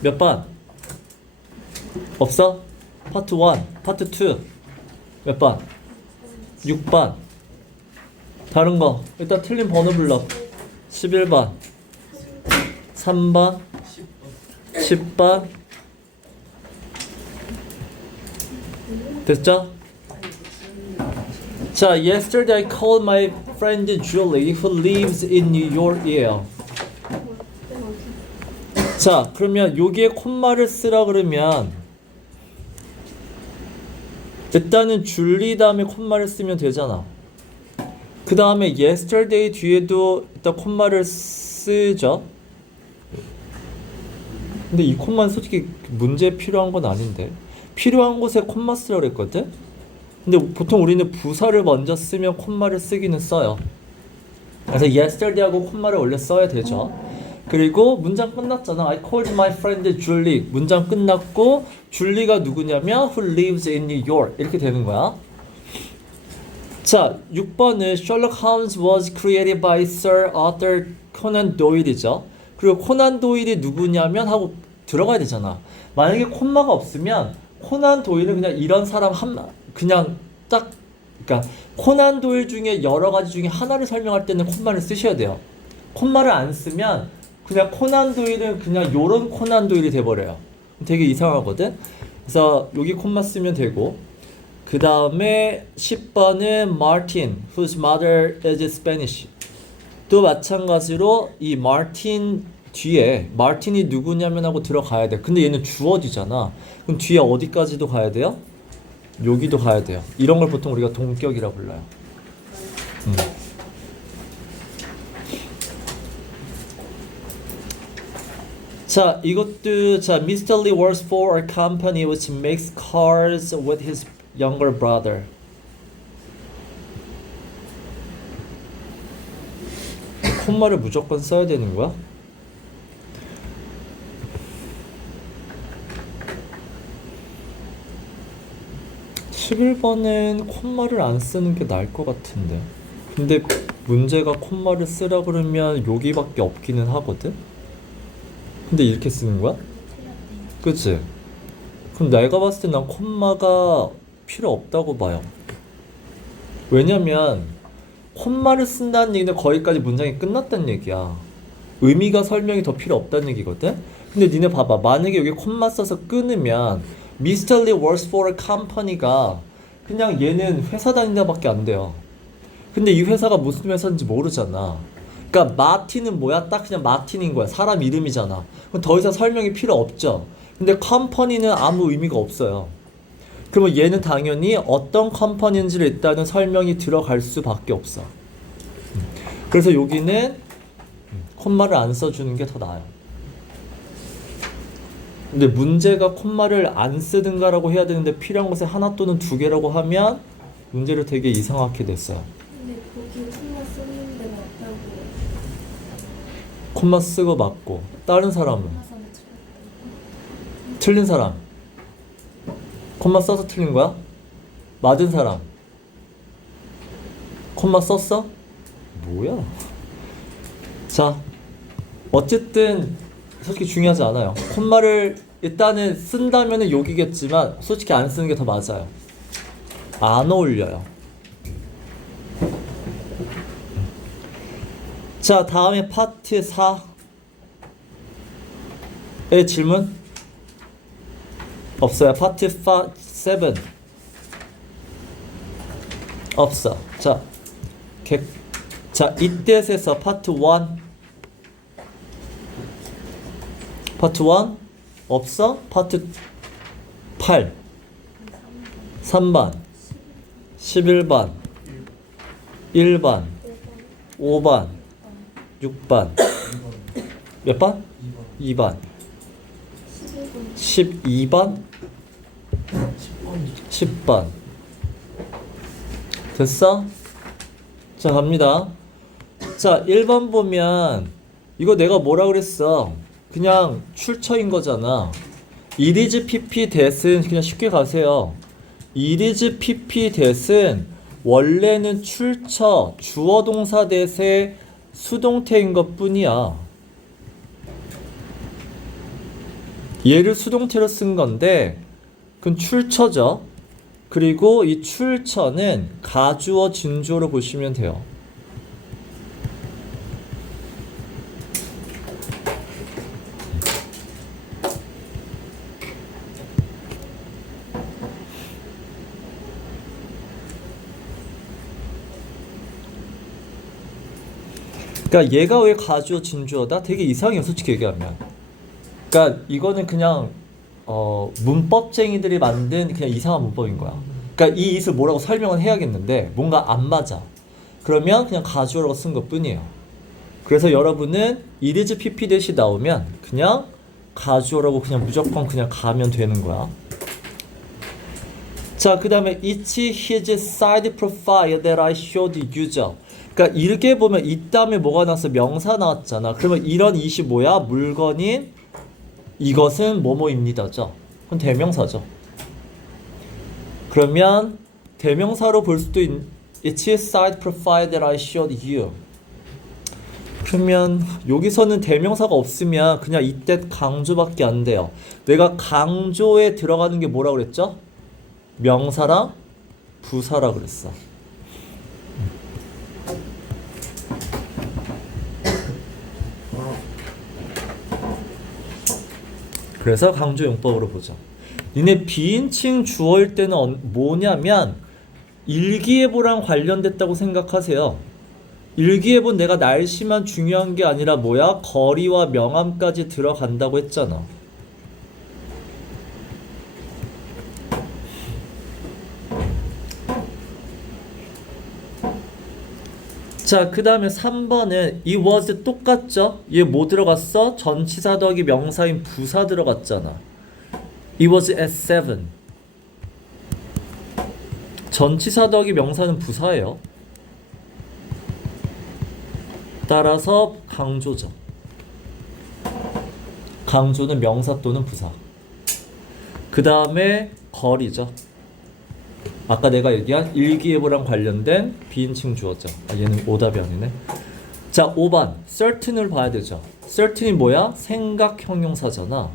몇 반? 없어? 파트 1, 파트 2. 몇 반? 6반. 다른 거 일단 틀린 번호 불러. 11반 3반 10반 됐죠? 자, yesterday I called my friend Julie who lives in New York. 예요. 자, 그러면 여기에 콤마를 쓰라 그러면 일단은 줄리 다음에 콤마를 쓰면 되잖아. 그 다음에 yesterday 뒤에도 일단 콤마를 쓰죠. 근데 이 콤마는 솔직히 문제에 필요한 건 아닌데, 필요한 곳에 콤마 쓰라고 그랬거든? 근데 보통 우리는 부사를 먼저 쓰면 콤마를 쓰기는 써요. 그래서 yesterday하고 콤마를 원래 써야 되죠. 그리고 문장 끝났잖아. I called my friend Julie. 문장 끝났고 줄리가 누구냐면 who lives in New York 이렇게 되는 거야. 자, 6번은 Sherlock Holmes was created by Sir Arthur Conan Doyle이죠. 그리고 코난 도일이 누구냐면 하고 들어가야 되잖아. 만약에 콤마가 없으면 코난 도일은 그냥 이런 사람 그냥 딱, 그러니까 코난 도일 중에 여러 가지 중에 하나를 설명할 때는 콤마를 쓰셔야 돼요. 콤마를 안 쓰면 그냥 코난 도일은 그냥 요런 코난 도일이 돼버려요. 되게 이상하거든. 그래서 여기 콤마 쓰면 되고, 그 다음에 10번은 Martin, whose mother is Spanish. 또 마찬가지로 이 Martin 뒤에 마틴이 누구냐면 하고 들어가야 돼. 근데 얘는 주어지잖아. 그럼 뒤에 어디까지도 가야 돼요? 여기도 가야 돼요. 이런 걸 보통 우리가 동격이라 불러요. 자, 이것도 자, Mr. Lee works for a company which makes cars with his younger brother. 콤마를 무조건 써야 되는 거야? 11번은 콤마를 안 쓰는 게 나을 것 같은데. 근데 문제가 콤마를 쓰라 그러면 여기밖에 없기는 하거든? 근데 이렇게 쓰는 거야? 그치? 그럼 내가 봤을 때 난 콤마가 필요 없다고 봐요. 왜냐면 콤마를 쓴다는 얘기는 거기까지 문장이 끝났다는 얘기야. 의미가 설명이 더 필요 없다는 얘기거든? 근데 니네 봐봐. 만약에 여기 콤마 써서 끊으면 Mr. Lee works for a company가 그냥 얘는 회사 다닌다 밖에 안 돼요. 근데 이 회사가 무슨 회사인지 모르잖아. 그러니까 마틴은 뭐야? 딱 그냥 마틴인 거야. 사람 이름이잖아. 그럼 더 이상 설명이 필요 없죠. 근데 컴퍼니는 아무 의미가 없어요. 그러면 얘는 당연히 어떤 컴퍼니인지를 일단은 설명이 들어갈 수밖에 없어. 그래서 여기는 콤마를 안 써주는 게 더 나아요. 근데 문제가 콤마를 안 쓰든가라고 해야 되는데 필요한 것에 하나 또는 두 개라고 하면 문제를 되게 이상하게 됐어요. 근데 거기 콤마 쓰는 데가 없다고. 콤마 쓰고 맞고. 다른 사람은? 틀린 사람. 콤마 써서 틀린 거야? 맞은 사람. 콤마 썼어? 뭐야? 자, 어쨌든 솔직히 중요하지 않아요. 콤마를 일단은 쓴다면은 여기겠지만 솔직히 안 쓰는 게 더 맞아요. 안 어울려요. 자, 다음에 파트 4의 질문 없어요. 파트 7 없어. 자, 이때에서 파트 1 없어? 파트 8 3번 11번 1번 5번 6번 몇 번? 2번 12번 10번 됐어? 자 갑니다. 자 1번 보면 이거 내가 뭐라 그랬어? 그냥 출처인 거잖아. It is PP that은 그냥 쉽게 가세요. It is PP that은 원래는 출처 주어 동사 that의 수동태인 것 뿐이야. 얘를 수동태로 쓴 건데 그건 출처죠. 그리고 이 출처는 가주어 진주어로 보시면 돼요. 그러니까 얘가 왜 가주어 진주어다? 되게 이상해요, 솔직히 얘기하면. 그러니까 이거는 그냥 문법쟁이들이 만든 그냥 이상한 문법인 거야. 그러니까 이 it을 뭐라고 설명을 해야겠는데 뭔가 안 맞아. 그러면 그냥 가주어라고 쓴 것뿐이에요. 그래서 여러분은 it is pp 대시 나오면 그냥 가주어라고 그냥 무조건 그냥 가면 되는 거야. 자, 그 다음에 it's his side profile that I showed you. 그러니까 이렇게 보면 이 다음에 뭐가 나왔어? 명사 나왔잖아. 그러면 이런 it이 뭐야? 물건인 이것은 뭐뭐입니다죠. 그건 대명사죠. 그러면 대명사로 볼 수도 있는 It's his side profile that I showed you. 그러면 여기서는 대명사가 없으면 그냥 이때 강조밖에 안 돼요. 내가 강조에 들어가는 게 뭐라고 그랬죠? 명사랑 부사라 그랬어. 그래서 강조 용법으로 보자. 니네 비인칭 주어일 때는 뭐냐면 일기예보랑 관련됐다고 생각하세요. 일기예보는 내가 날씨만 중요한 게 아니라 뭐야? 거리와 명암까지 들어간다고 했잖아. 자, 그 다음에 3번은 이 was 똑같죠? 얘 뭐 들어갔어? 전치사 더하기 명사인 부사 들어갔잖아. It was at 7. 전치사 더하기 명사는 부사예요. 따라서 강조죠. 강조는 명사 또는 부사. 그 다음에 거리죠. 아까 내가 얘기한 일기예보랑 관련된 비인칭 주어죠. 아, 얘는 오답이 아니네. 자, 5번 certain을 봐야 되죠. certain이 뭐야? 생각 형용사잖아.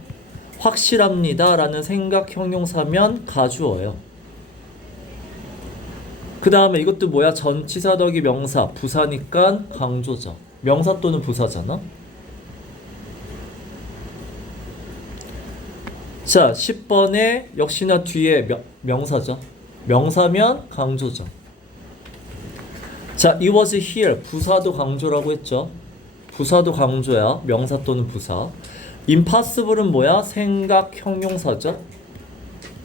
확실합니다 라는 생각 형용사면 가주어예요. 그 다음에 이것도 뭐야? 전치사 더하기 명사, 부사니까 강조죠. 명사 또는 부사잖아. 자, 10번에 역시나 뒤에 명사죠. 명사면 강조죠. 자, it was here. 부사도 강조라고 했죠. 부사도 강조야. 명사 또는 부사. impossible은 뭐야? 생각 형용사죠.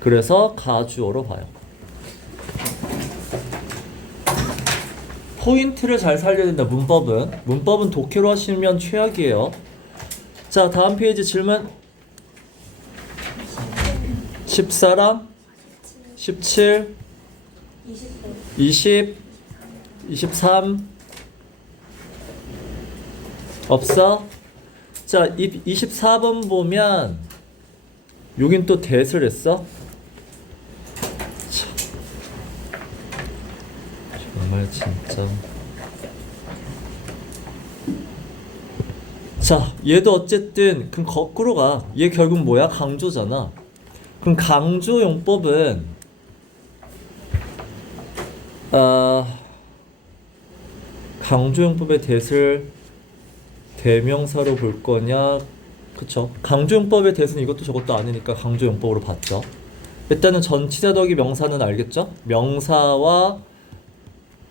그래서 가주어로 봐요. 포인트를 잘 살려야 된다. 문법은 독해로 하시면 최악이에요. 자, 다음 페이지 질문. 14랑 17 20번 20 23 없어? 자, 24번 보면 여긴 또 대를 했어? 참. 정말 진짜. 자, 얘도 어쨌든 그럼 거꾸로 가. 얘 결국 뭐야? 강조잖아. 그럼 강조 용법은 강조 용법의 대를 대명사로 볼 거냐? 그쵸? 강조 용법의 대는 이것도 저것도 아니니까 강조 용법으로 봤죠. 일단은 전치사 더하기 명사는 알겠죠? 명사와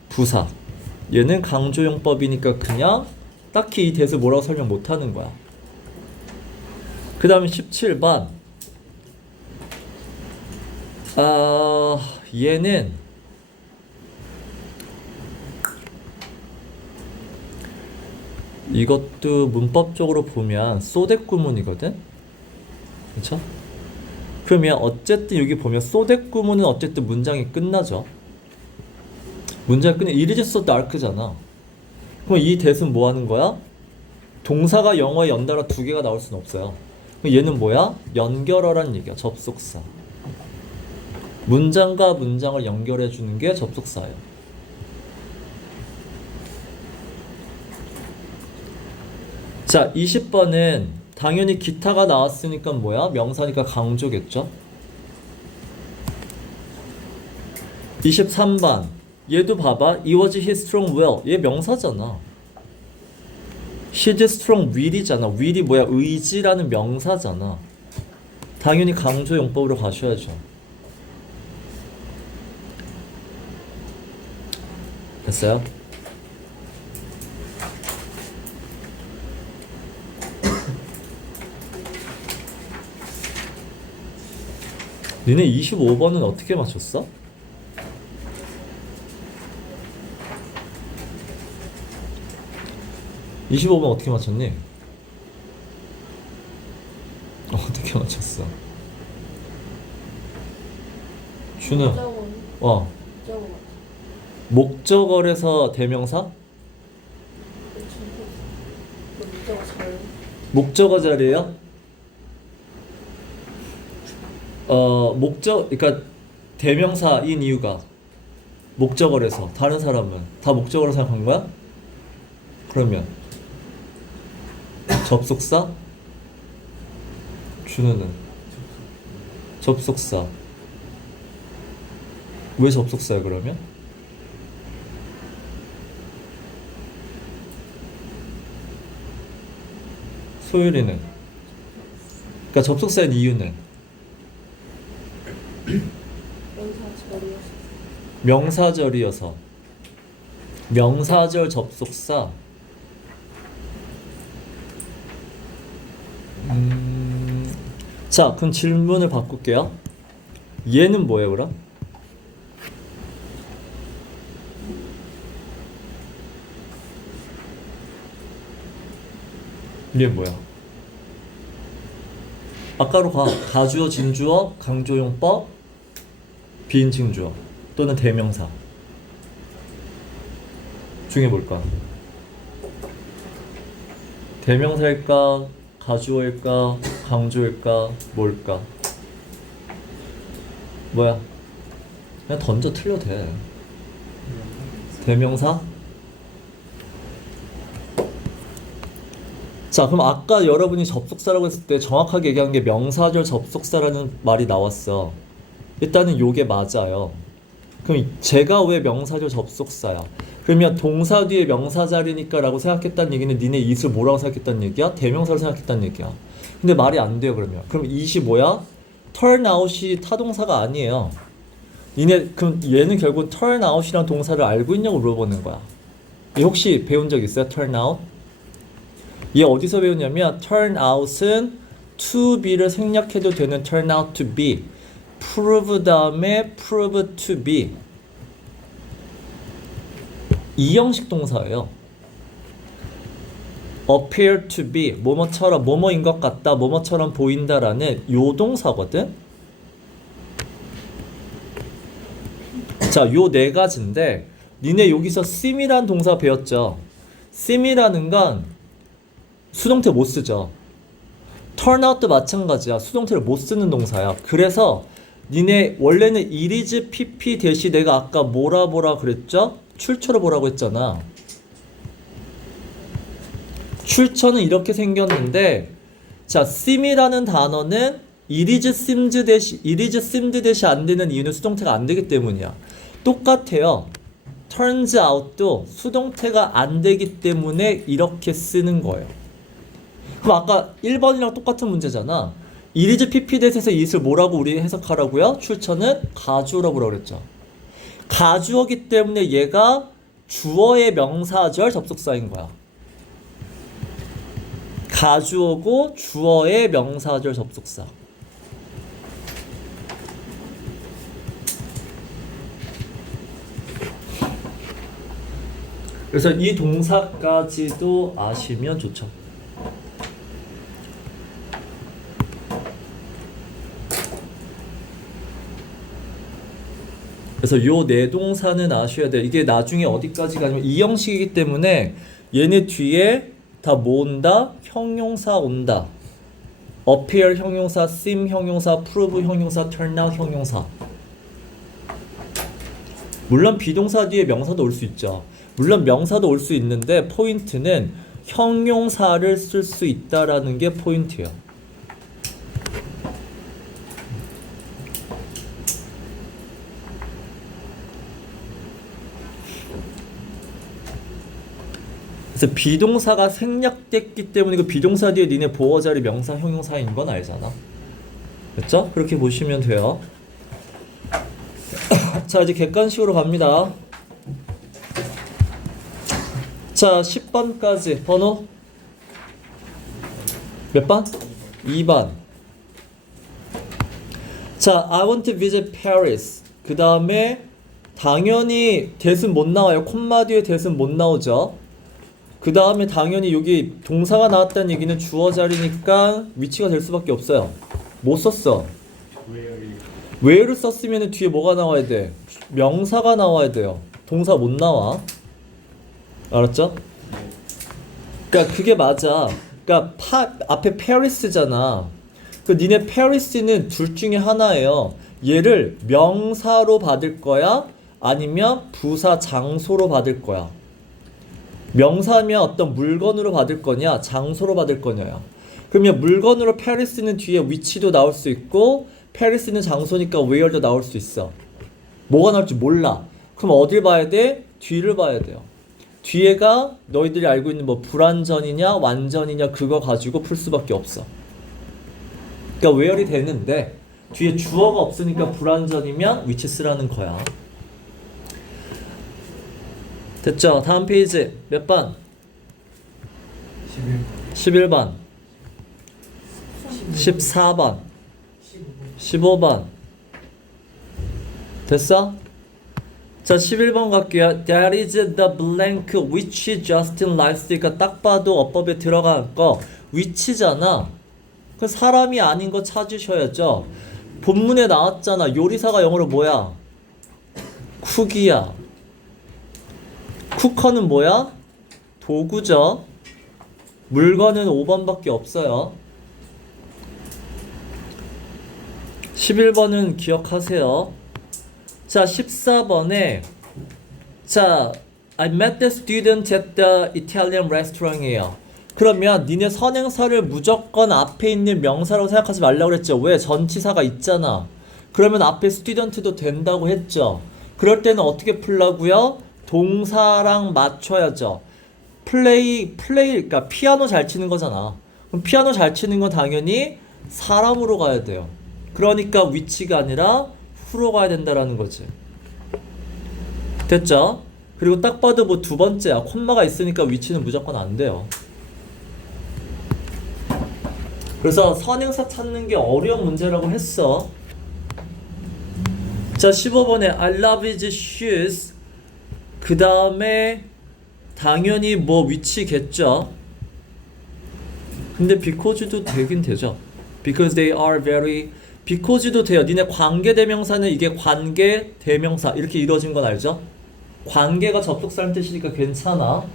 부사. 얘는 강조 용법이니까 그냥 딱히 이 대를 뭐라고 설명 못 하는 거야. 그 다음에 17번. 얘는 이것도 문법적으로 보면 소댓 구문이거든. 그렇죠? 그러면 어쨌든 여기 보면 소댓 구문은 어쨌든 문장이 끝나죠. 문장이 끝나. It is so dark잖아. 그럼 이 대은 뭐 하는 거야? 동사가 영어에 연달아 두 개가 나올 수는 없어요. 그럼 얘는 뭐야? 연결어란 얘기야. 접속사. 문장과 문장을 연결해 주는 게 접속사예요. 자, 20번은 당연히 기타가 나왔으니까 뭐야? 명사니까 강조겠죠? 23번. 얘도 봐봐. It was his strong will. 얘 명사잖아. His strong will이잖아. will이 뭐야? 의지라는 명사잖아. 당연히 강조 용법으로 가셔야죠. 됐어요? 니네 25번은 어떻게 맞췄어? (25번) 어떻게 맞췄니? 어떻게 맞췄어? 준우. 저거 목적어에서 대명사? 저거 잘 목적어 자리에요? 그러니까 대명사인 이유가 목적어라서. 다른 사람은 다 목적어로 생각한 거야? 그러면 접속사? 준우는 접속사. 왜 접속사야 그러면? 소율이는? 그러니까 접속사인 이유는? 명사절이어서. 명사절 접속사. 자, 그럼 질문을 바꿀게요. 얘는 뭐예요 그럼? 얘는 뭐야? 아까로 가. 가주어, 진주어, 강조용법, 비인칭 주어 또는 대명사 중에 뭘까? 대명사일까? 가주어일까? 강조일까? 뭘까? 뭐야? 그냥 던져 틀려도 돼. 대명사? 자, 그럼 아까 여러분이 접속사라고 했을 때 정확하게 얘기한 게 명사절 접속사라는 말이 나왔어. 일단은 요게 맞아요. 그럼 제가 왜 명사절 접속사야? 그러면 동사 뒤에 명사 자리니까 라고 생각했다는 얘기는 니네 이슬 뭐라고 생각했다는 얘기야? 대명사로 생각했다는 얘기야. 근데 말이 안 돼요, 그러면. 그럼 it이 뭐야? turn out이 타동사가 아니에요. 니네, 그럼 얘는 결국 turn out이란 동사를 알고 있냐고 물어보는 거야. 얘 혹시 배운 적 있어요? turn out? 얘 어디서 배웠냐면 turn out은 to be를 생략해도 되는 turn out to be, prove 다음에 prove to be, 이 형식 동사예요. appear to be, 뭐뭐처럼, 뭐뭐인 것 같다, 뭐뭐처럼 보인다라는 요 동사거든. 자, 요 네 가지인데 니네 여기서 seem이란 동사 배웠죠? seem이라는 건 수동태 못 쓰죠. turn out도 마찬가지야. 수동태를 못 쓰는 동사야. 그래서 니네 원래는 it is pp 대시 내가 아까 뭐라 그랬죠? 출처를 보라고 했잖아. 출처는 이렇게 생겼는데, 자, seem이라는 단어는 it is seemed 대시 안 되는 이유는 수동태가 안 되기 때문이야. 똑같아요. turns out도 수동태가 안 되기 때문에 이렇게 쓰는 거예요. 그럼 아까 1번이랑 똑같은 문제잖아. it is pp 대시에서 it을 뭐라고 우리 해석하라고요? 출처는 가주어라고 그랬죠. 가주어기 때문에 얘가 주어의 명사절 접속사인 거야. 가주어고 주어의 명사절 접속사. 그래서 이 동사까지도 아시면 좋죠. 그래서 요 네 동사는 아셔야 돼요. 이게 나중에 어디까지 가냐면 이 형식이기 때문에 얘네 뒤에 다 뭐 온다? 형용사 온다. appear 형용사, seem 형용사, prove 형용사, turn out 형용사. 물론 비동사 뒤에 명사도 올 수 있죠. 물론 명사도 올 수 있는데 포인트는 형용사를 쓸 수 있다라는 게 포인트예요. 그래서 비동사가 생략됐기 때문에 그 비동사 뒤에 니네 보어 자리 명사 형용사인 건 알잖아. 그렇죠? 그렇게 보시면 돼요. 자, 이제 객관식으로 갑니다. 자, 10번까지 번호 몇 번? 2번. 자, I want to visit Paris. 그 다음에 당연히 대신 못 나와요. 콤마 뒤에 대신 못 나오죠. 그 다음에 당연히 여기 동사가 나왔다는 얘기는 주어 자리니까 위치가 될 수밖에 없어요. 못 썼어. where를 썼으면 뒤에 뭐가 나와야 돼? 명사가 나와야 돼요. 동사 못 나와. 알았죠? 그러니까 그게 맞아. 그러니까 앞에 Paris잖아. 그 니네 Paris는 둘 중에 하나예요. 얘를 명사로 받을 거야? 아니면 부사 장소로 받을 거야? 명사면 어떤 물건으로 받을 거냐, 장소로 받을 거냐야. 그러면 물건으로 Paris는 뒤에 위치도 나올 수 있고 Paris는 장소니까 where도 나올 수 있어. 뭐가 나올지 몰라. 그럼 어딜 봐야 돼? 뒤를 봐야 돼요. 뒤에가 너희들이 알고 있는 뭐 불완전이냐 완전이냐 그거 가지고 풀 수밖에 없어. 그러니까 where이 되는데 뒤에 주어가 없으니까 불완전이면 위치 쓰라는 거야. 됐죠? 다음 페이지 몇 번? 11번 14번 15번 됐어? 자, 11번 갈게요. That is the blank which Justin likes. 그러니까 딱 봐도 어법에 들어간 거 which잖아. 그 사람이 아닌 거 찾으셔야죠. 본문에 나왔잖아. 요리사가 영어로 뭐야? 쿡이야. 쿠커는 뭐야? 도구죠. 물건은 5번밖에 없어요. 11번은 기억하세요. 자, 14번에 자, I met the student at the Italian restaurant이에요. 그러면 니네 선행사를 무조건 앞에 있는 명사라고 생각하지 말라고 그랬죠. 왜? 전치사가 있잖아. 그러면 앞에 student도 된다고 했죠. 그럴 때는 어떻게 풀라고요? 동사랑 맞춰야죠. 그러니까 피아노 잘 치는 거잖아. 그럼 피아노 잘 치는 건 당연히 사람으로 가야 돼요. 그러니까 위치가 아니라 후로 가야 된다라는 거지. 됐죠? 그리고 딱 봐도 뭐 두 번째야. 콤마가 있으니까 위치는 무조건 안 돼요. 그래서 선행사 찾는 게 어려운 문제라고 했어. 자, 15번에 I love his shoes. 그 다음에 당연히 뭐 위치겠죠. 근데 because도 되긴 되죠. Because they are very because도 돼요. 니네 관계대명사는 이게 관계대명사 이렇게 이루어진 건 알죠? 관계가 접속사라는 뜻이니까 괜찮아.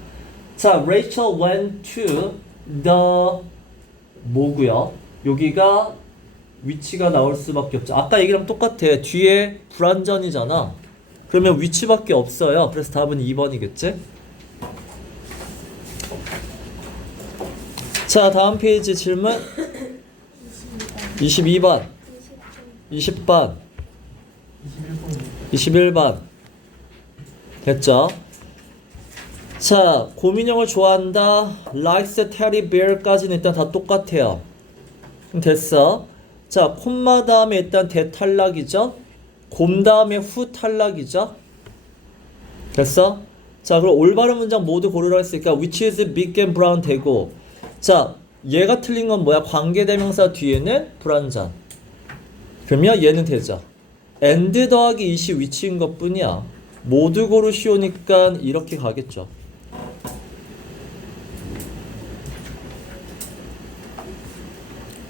자, Rachel went to the 뭐고요? 여기가 위치가 나올 수밖에 없죠. 아까 얘기랑 똑같아. 뒤에 불완전이잖아. 그러면 위치밖에 없어요. 그래서 답은 2번이겠지? 자, 다음 페이지 질문 22번 20번 21번 됐죠? 자, 곰인형을 좋아한다 likes teddy bear까지는 일단 다 똑같아요. 됐어. 자, 콤마 다음에 일단 대 탈락이죠? 곰 다음에 후 탈락이죠? 됐어? 자, 그럼 올바른 문장 모두 고르라 했으니까 which is big and brown 되고, 자, 얘가 틀린 건 뭐야? 관계대명사 뒤에는 불완전. 그러면 얘는 되죠. and 더하기 it이 위치인 것 뿐이야. 모두 고르시오니까 이렇게 가겠죠.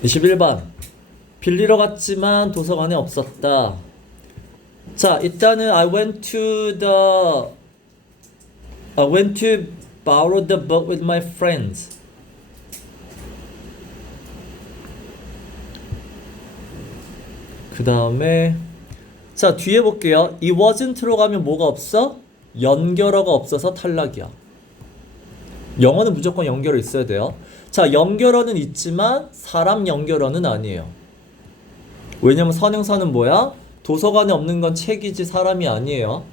(21번) 빌리러 갔지만 도서관에 없었다. 자, 일단은 I went to borrow the book with my friends. 그 다음에 자, 뒤에 볼게요. 이 wasn't로 가면 뭐가 없어? 연결어가 없어서 탈락이야. 영어는 무조건 연결어 있어야 돼요. 자, 연결어는 있지만 사람 연결어는 아니에요. 왜냐면 선행사는 뭐야? 도서관에 없는 건 책이지 사람이 아니에요.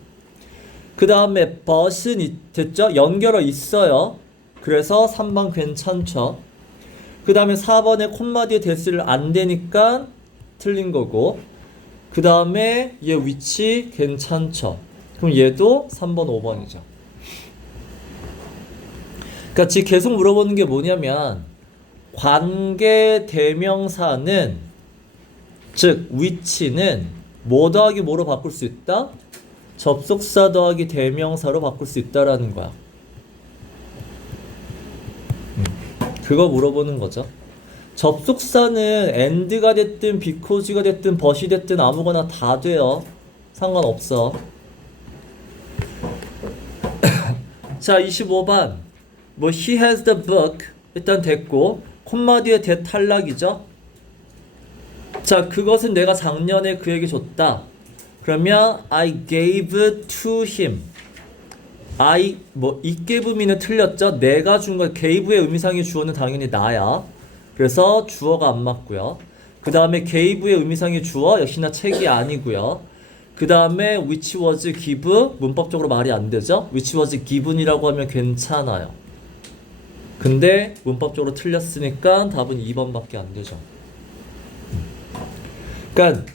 그 다음에 but은 됐죠? 연결어 있어요. 그래서 3번 괜찮죠. 그 다음에 4번에 콤마 뒤에 대스를 안 되니까 틀린 거고, 그 다음에 얘 위치 괜찮죠. 그럼 얘도 3번 5번이죠. 그러니까 지금 계속 물어보는 게 뭐냐면 관계 대명사는 즉 위치는 뭐 더하기 뭐로 바꿀 수 있다? 접속사 더하기 대명사로 바꿀 수 있다라는 거야. 그거 물어보는 거죠. 접속사는 and가 됐든 because가 됐든 but이 됐든 아무거나 다 돼요. 상관없어. 자, 25번 뭐 he has the book 일단 됐고, 콤마 뒤에 대 탈락이죠. 자, 그것은 내가 작년에 그에게 줬다. 그러면 I gave it to him. I it gave me는 틀렸죠. 내가 준 거 gave의 의미상의 주어는 당연히 나야. 그래서 주어가 안 맞고요. 그 다음에 gave의 의미상의 주어 역시나 책이 아니고요. 그 다음에 which was give 문법적으로 말이 안 되죠. which was given이라고 하면 괜찮아요. 근데 문법적으로 틀렸으니까 답은 2번밖에 안 되죠. 그러니까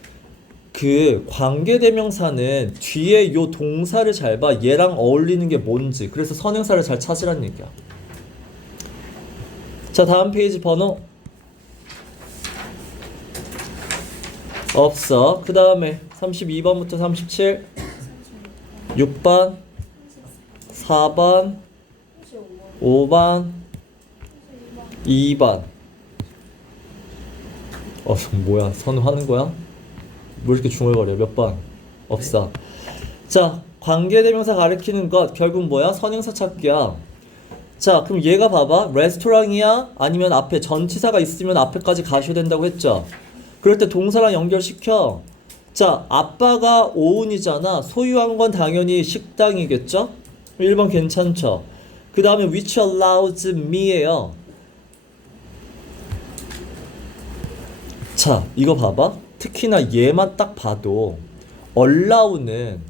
그 관계대명사는 뒤에 요 동사를 잘 봐. 얘랑 어울리는 게 뭔지. 그래서 선행사를 잘 찾으라는 얘기야. 자, 다음 페이지 번호 없어. 그 다음에 32번부터 37 6번 4번 5번 2번 뭐야, 선호하는 거야? 뭐 이렇게 중얼거려? 몇 번? 없어. 자, 관계대명사 가리키는 것 결국 뭐야? 선행사 찾기야. 자, 그럼 얘가 봐봐. 레스토랑이야? 아니면 앞에 전치사가 있으면 앞에까지 가셔야 된다고 했죠. 그럴 때 동사랑 연결시켜. 자, 아빠가 오은이잖아. 소유한 건 당연히 식당이겠죠? 1번 괜찮죠? 그 다음에 which allows me예요. 자, 이거 봐봐. 특히나 얘만 딱 봐도 allow는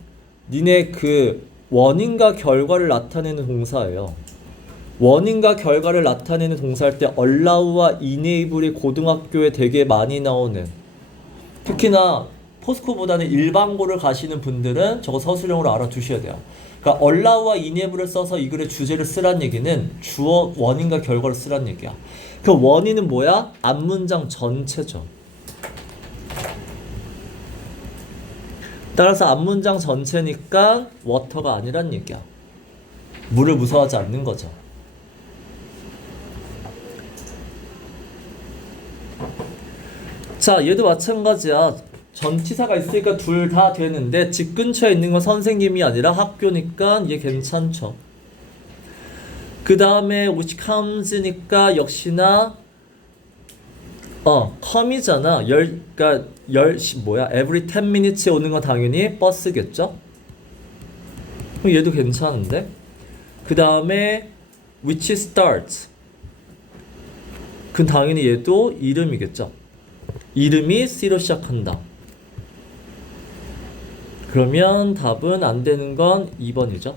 니네 그 원인과 결과를 나타내는 동사예요. 원인과 결과를 나타내는 동사할 때 allow와 enable이 고등학교에 되게 많이 나오는, 특히나 포스코보다는 일반고를 가시는 분들은 저거 서술형으로 알아두셔야 돼요. 그러니까 allow와 enable을 써서 이 글의 주제를 쓰란 얘기는 주어 원인과 결과를 쓰란 얘기야. 그 원인은 뭐야? 앞문장 전체죠. 따라서 앞문장 전체니까 water가 아니란 얘기야. 물을 무서워하지 않는 거죠. 자, 얘도 마찬가지야. 전치사가 있으니까 둘 다 되는데 집 근처에 있는 건 선생님이 아니라 학교니까 얘 괜찮죠. 그 다음에 which comes니까 역시나 come이잖아. 그러니까 every 10 minutes에 오는 건 당연히 버스겠죠. 그럼 얘도 괜찮은데. 그 다음에 which starts, 그럼 당연히 얘도 이름이겠죠. 이름이 C로 시작한다. 그러면 답은 안 되는 건 2번이죠.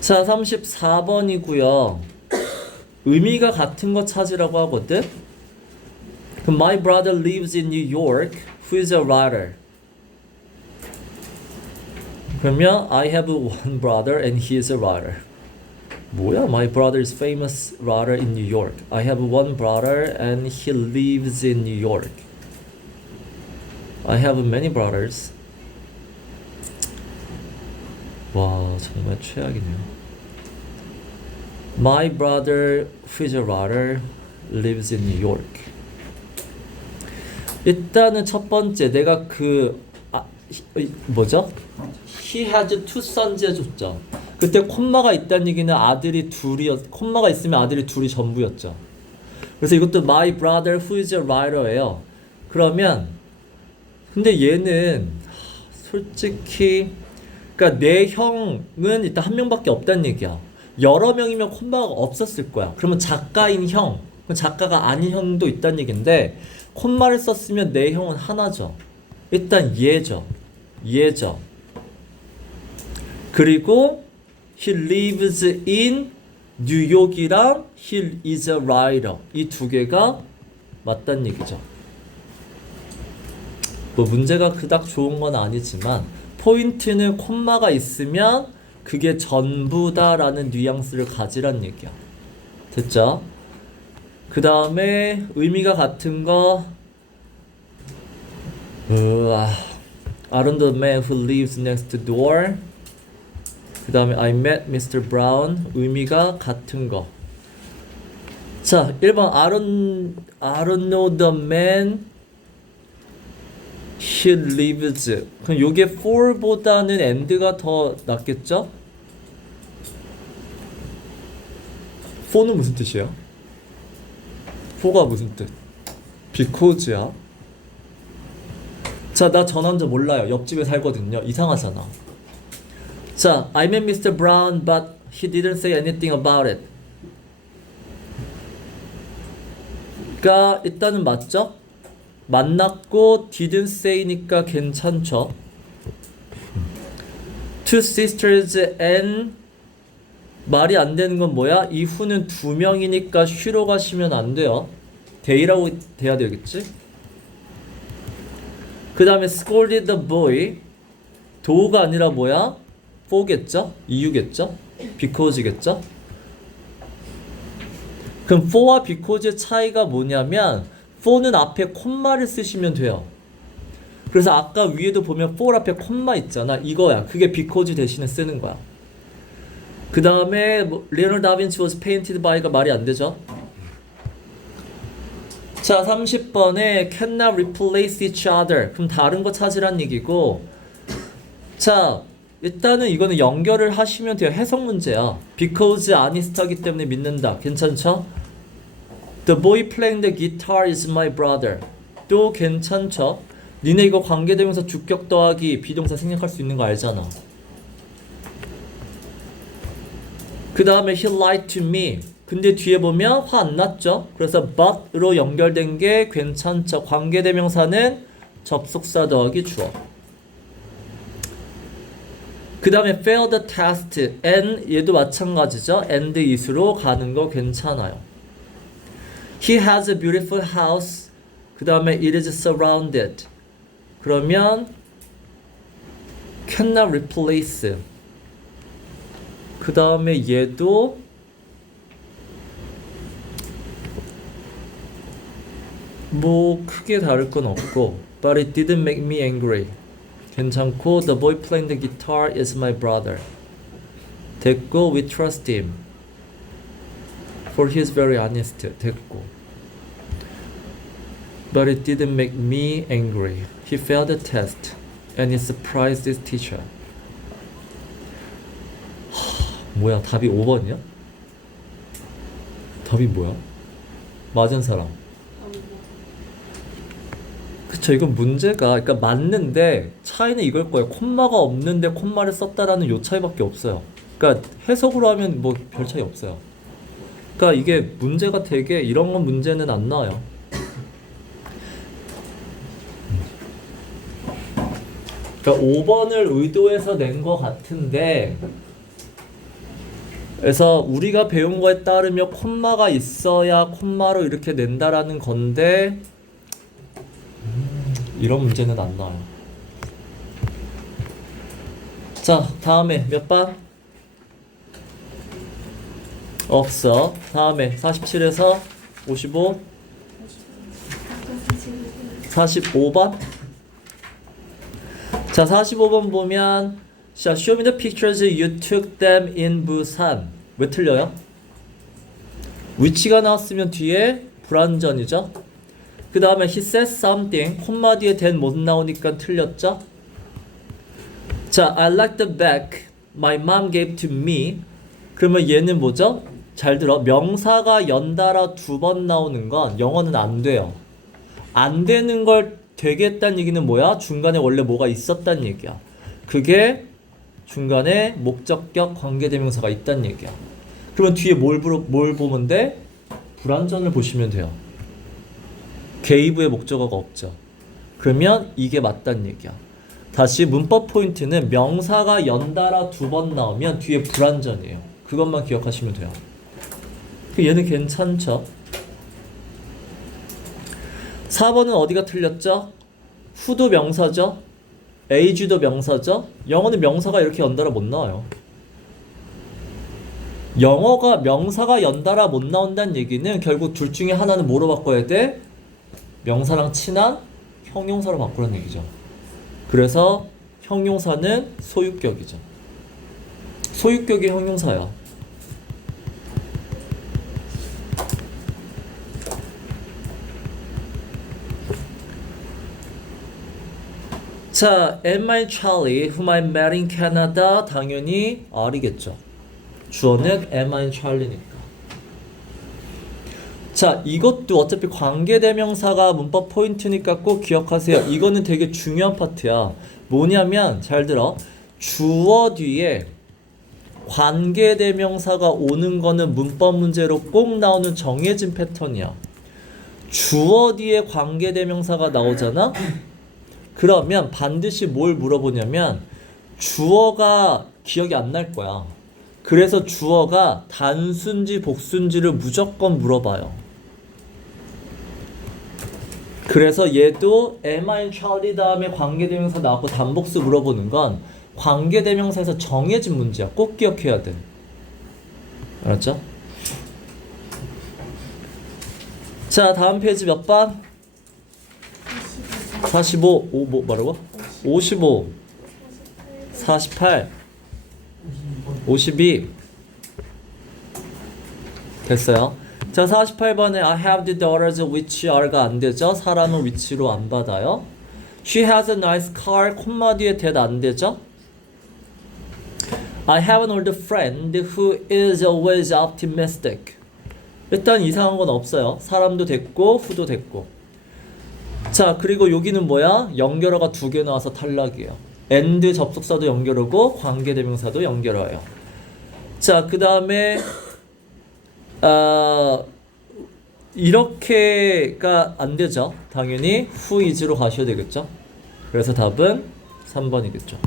자, 34번이고요. 의미가 같은 거 찾으라고 하거든. 그럼 My brother lives in New York, who is a writer. 그러면 I have one brother and he is a writer. 뭐야? My brother is famous writer in New York. I have one brother and he lives in New York. I have many brothers. 와, 정말 최악이네요. My brother, who is a writer, lives in New York. 일단은 첫 번째 내가 뭐죠? He has two sons 해줬죠. 그때 콤마가 있다는 얘기는 아들이 콤마가 있으면 아들이 둘이 전부였죠. 그래서 이것도 my brother who is a writer예요. 그러면 근데 얘는 솔직히 그러니까 내 형은 일단 한 명밖에 없다는 얘기야. 여러 명이면 콤마가 없었을 거야. 그러면 작가인 형, 작가가 아닌 형도 있다는 얘긴데 콤마를 썼으면 내 형은 하나죠. 일단 얘죠. 그리고 he lives in New York이랑 he is a writer, 이 두 개가 맞다는 얘기죠. 뭐 문제가 그닥 좋은 건 아니지만 포인트는 콤마가 있으면 그게 전부다라는 뉘앙스를 가지란 얘기야. 됐죠? 그 다음에 의미가 같은 거 Aaron the man who lives next door. 그 다음에 I met Mr. Brown. 의미가 같은 거. 자, 1번 I don't know the man he lives. 그럼 요게 for보다는 and가 더 낫겠죠? for는 무슨 뜻이야? for가 무슨 뜻? because야. 자, 나 전환자 몰라요. 옆집에 살거든요. 이상하잖아. 자, I met Mr. Brown, but he didn't say anything about it. 그러니까 일단은 맞죠? 만났고 didn't say니까 괜찮죠. Two sisters and 말이 안 되는 건 뭐야? 이 후는 두 명이니까 쉬러 가시면 안 돼요. they라고 돼야 되겠지? 그 다음에 scolded the boy. 도가 아니라 뭐야? for겠죠? 이유겠죠? because겠죠? 그럼 for와 because의 차이가 뭐냐면 for는 앞에 콤마를 쓰시면 돼요. 그래서 아까 위에도 보면 for 앞에 콤마 있잖아. 이거야. 그게 because 대신에 쓰는 거야. 그 다음에 Leonardo da Vinci was painted by가 말이 안 되죠? 자, 30번에 cannot replace each other. 그럼 다른 거 찾으란 얘기고. 자, 일단은 이거는 연결을 하시면 돼요. 해석 문제야. because 아니스타기 때문에 믿는다. 괜찮죠? The boy playing the guitar is my brother. that도 괜찮죠. 니네 이거 관계대명사 주격 더하기 비동사 생략할 수 있는 거 알잖아. 그 다음에 he lied to me. 근데 뒤에 보면 화 안 났죠. 그래서 but으로 연결된 게 괜찮죠. 관계대명사는 접속사 더하기 주어. 그 다음에 fail the test and 얘도 마찬가지죠. and is로 가는 거 괜찮아요. He has a beautiful house. 그 다음에 it is surrounded. 그러면 cannot replace. 그 다음에 얘도 뭐 크게 다를 건 없고 but it didn't make me angry. 괜찮고 the boy playing the guitar is my brother. 됐고 we trust him for he is very honest. 됐고 but it didn't make me angry. He failed the test and he surprised his teacher. 뭐야 답이 5번이야? 답이 뭐야? 맞은 사람. 그쵸, 이건 문제가 그러니까 맞는데 차이는 이걸 거예요. 콤마가 없는데 콤마를 썼다라는 요 차이밖에 없어요. 그러니까 해석으로 하면 뭐 별 차이 없어요. 그러니까 이게 문제가 되게 이런 건 문제는 안 나와요. 그러니까 5번을 의도해서 낸 것 같은데 그래서 우리가 배운 거에 따르면 콤마가 있어야 콤마로 이렇게 낸다라는 건데 이런 문제는 안 나와요. 자, 다음에 몇 번? 없어. 다음에 47에서 55 45번. 자, 45번 보면 자, show me the pictures you took them in Busan. 왜 틀려요? 위치가 나왔으면 뒤에 불완전이죠. 그 다음에 he said something 콤마 뒤에 then 못 나오니까 틀렸죠. 자, I like the bag my mom gave to me. 그러면 얘는 뭐죠? 잘 들어. 명사가 연달아 2번 나오는 건 영어는 안 돼요. 안 되는 걸 되게 했다는 얘기는 뭐야? 중간에 원래 뭐가 있었다는 얘기야. 그게 중간에 목적격 관계대명사가 있다는 얘기야. 그러면 뒤에 뭘 보면 돼? 불완전을 보시면 돼요. gave 의 목적어가 없죠. 그러면 이게 맞다는 얘기야. 다시 문법 포인트는 명사가 연달아 2번 나오면 뒤에 불완전이에요. 그것만 기억하시면 돼요. 얘는 괜찮죠? 4번은 어디가 틀렸죠? who도 명사죠? age도 명사죠? 영어는 명사가 이렇게 연달아 못 나와요. 영어가 명사가 연달아 못 나온다는 얘기는 결국 둘 중에 하나는 뭐로 바꿔야 돼? 명사랑 친한 형용사로 바꾸라는 얘기죠. 그래서 형용사는 소유격이죠. 소유격이 형용사야. 자, am I Charlie whom I met in Canada? 당연히 R이겠죠. 주어는 am I Charlie니까. 자, 이것도 어차피 관계대명사가 문법 포인트니까 꼭 기억하세요. 이거는 되게 중요한 파트야. 뭐냐면 잘 들어. 주어 뒤에 관계대명사가 오는 거는 문법 문제로 꼭 나오는 정해진 패턴이야. 주어 뒤에 관계대명사가 나오잖아? 그러면 반드시 뭘 물어보냐면 주어가 기억이 안 날 거야. 그래서 주어가 단수인지 복수인지를 무조건 물어봐요. 그래서 얘도 am I Charlie 다음에 관계대명사 나왔고 단복수 물어보는 건 관계대명사에서 정해진 문제야. 꼭 기억해야 돼. 알았죠? 자, 다음 페이지 몇 번? 45, 뭐라고? 55, 48, 52 됐어요. 자, 48번에 I have the daughters which are가 안 되죠? 사람은 which로 안 받아요. She has a nice car 콤마 뒤에 that 안 되죠? I have an old friend who is always optimistic. 일단 이상한 건 없어요. 사람도 됐고 who도 됐고. 자, 그리고 여기는 뭐야? 연결어가 두 개 나와서 탈락이에요. and 접속사도 연결어고 관계대명사도 연결어예요. 자, 그 다음에 이렇게가 안 되죠. 당연히 who is로 가셔야 되겠죠. 그래서 답은 3번이겠죠.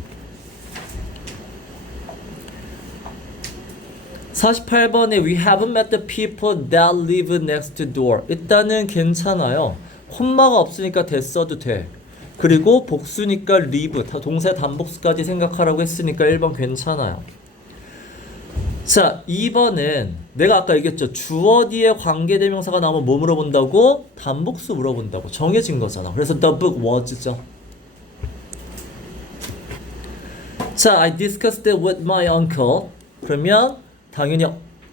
48번에 we haven't met the people that live next door. 일단은 괜찮아요. 콤마가 없으니까 됐어도 돼. 그리고 복수니까 live, 동사의 단복수까지 생각하라고 했으니까 1번 괜찮아요. 자, 2번은 내가 아까 얘기했죠. 주어 뒤에 관계대명사가 나오면 뭐 물어본다고? 단복수 물어본다고. 정해진 거잖아. 그래서 the book was죠. 자, I discussed it with my uncle. 그러면 당연히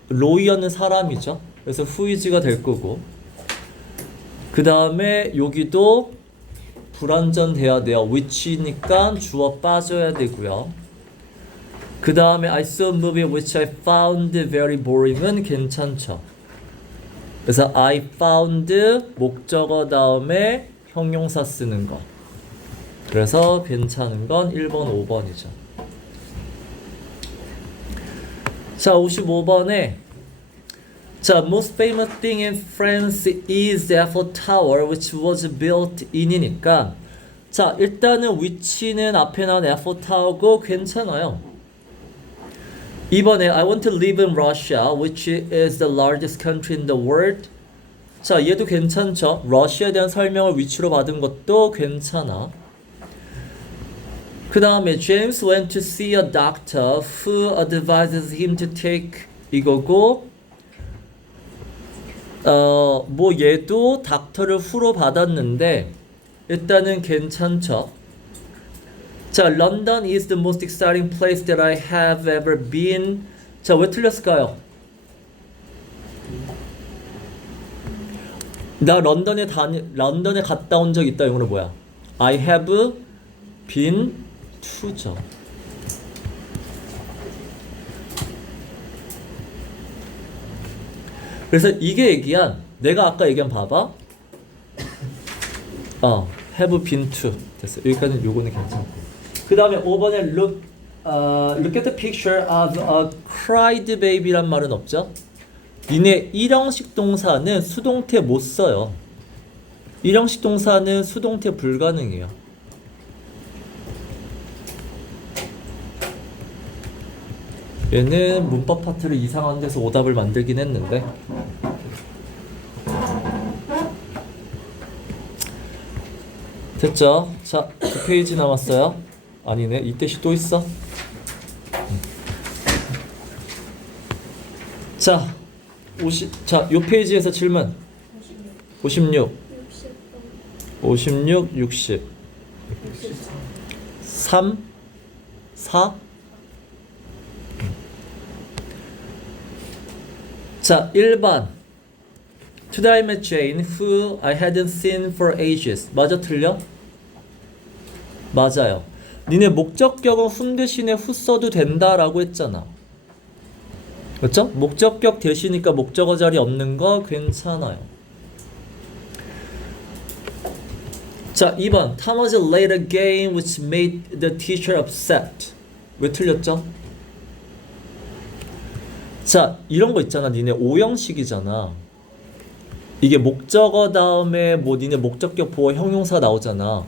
로이어는 사람이죠. 그래서 who is가 될 거고. 그 다음에 여기도 불완전 돼야 돼요. which니까 주어 빠져야 되고요. 그 다음에 I saw a movie which I found very boring은 괜찮죠. 그래서 I found 목적어 다음에 형용사 쓰는 거. 그래서 괜찮은 건 1번, 5번이죠. 자, 55번에 자, most famous thing in France is the Eiffel Tower which was built in이니까 자, 일단은 which는 앞에 나온 Eiffel Tower고 괜찮아요. 2번에 I want to live in Russia which is the largest country in the world. 자, 얘도 괜찮죠. 러시아에 대한 설명을 which로 받은 것도 괜찮아. 그 다음에 James went to see a doctor who advises him to take 이거고 뭐 얘도 닥터를 후로 받았는데 일단은 괜찮죠. 자, London is the most exciting place that I have ever been. 자, 왜 틀렸을까요? 나 런던에 갔다 온 적 있다. 이거는 뭐야? I have been to죠. 그래서 이게 얘기한 내가 아까 얘기한 봐봐. have been to 됐어. 여기까지는 요거는 괜찮고. 그 다음에 5번에 look at the picture of a cried baby란 말은 없죠. 니네 일형식 동사는 수동태 못 써요. 일형식 동사는 수동태 불가능해요. 얘는 문법 파트를 이상한 데서 오답을 만들긴 했는데 됐죠? 자, 2페이지 남았어요. 아니네, 이때시 또 있어. 자, 자, 요 페이지에서 질문 56 56, 60 3 4 자, 1번 Today I met Jane who I hadn't seen for ages. 맞아, 틀려? 맞아요. 니네 목적격은 whom 대신에 who 써도 된다라고 했잖아. 그렇죠? 목적격 대신이니까 목적어 자리 없는 거 괜찮아요. 자, 2번 Thomas laid a game which made the teacher upset. 왜 틀렸죠? 자, 이런 거 있잖아. 니네 오형식이잖아. 이게 목적어 다음에 뭐 니네 목적격 보어 형용사 나오잖아.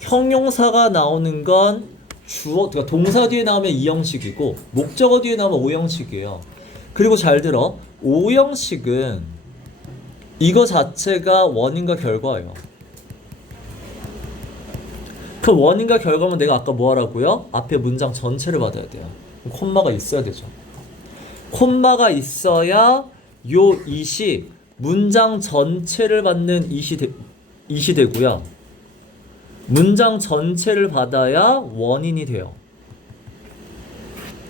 형용사가 나오는 건 주어, 그러니까 동사 뒤에 나오면 이형식이고 목적어 뒤에 나오면 오형식이에요. 그리고 잘 들어. 오형식은 이거 자체가 원인과 결과예요. 그 원인과 결과면 내가 아까 뭐 하라고요? 앞에 문장 전체를 받아야 돼요. 콤마가 있어야 되죠. 콤마가 있어야 요 it이 문장 전체를 받는 it이 되고요. 문장 전체를 받아야 원인이 돼요.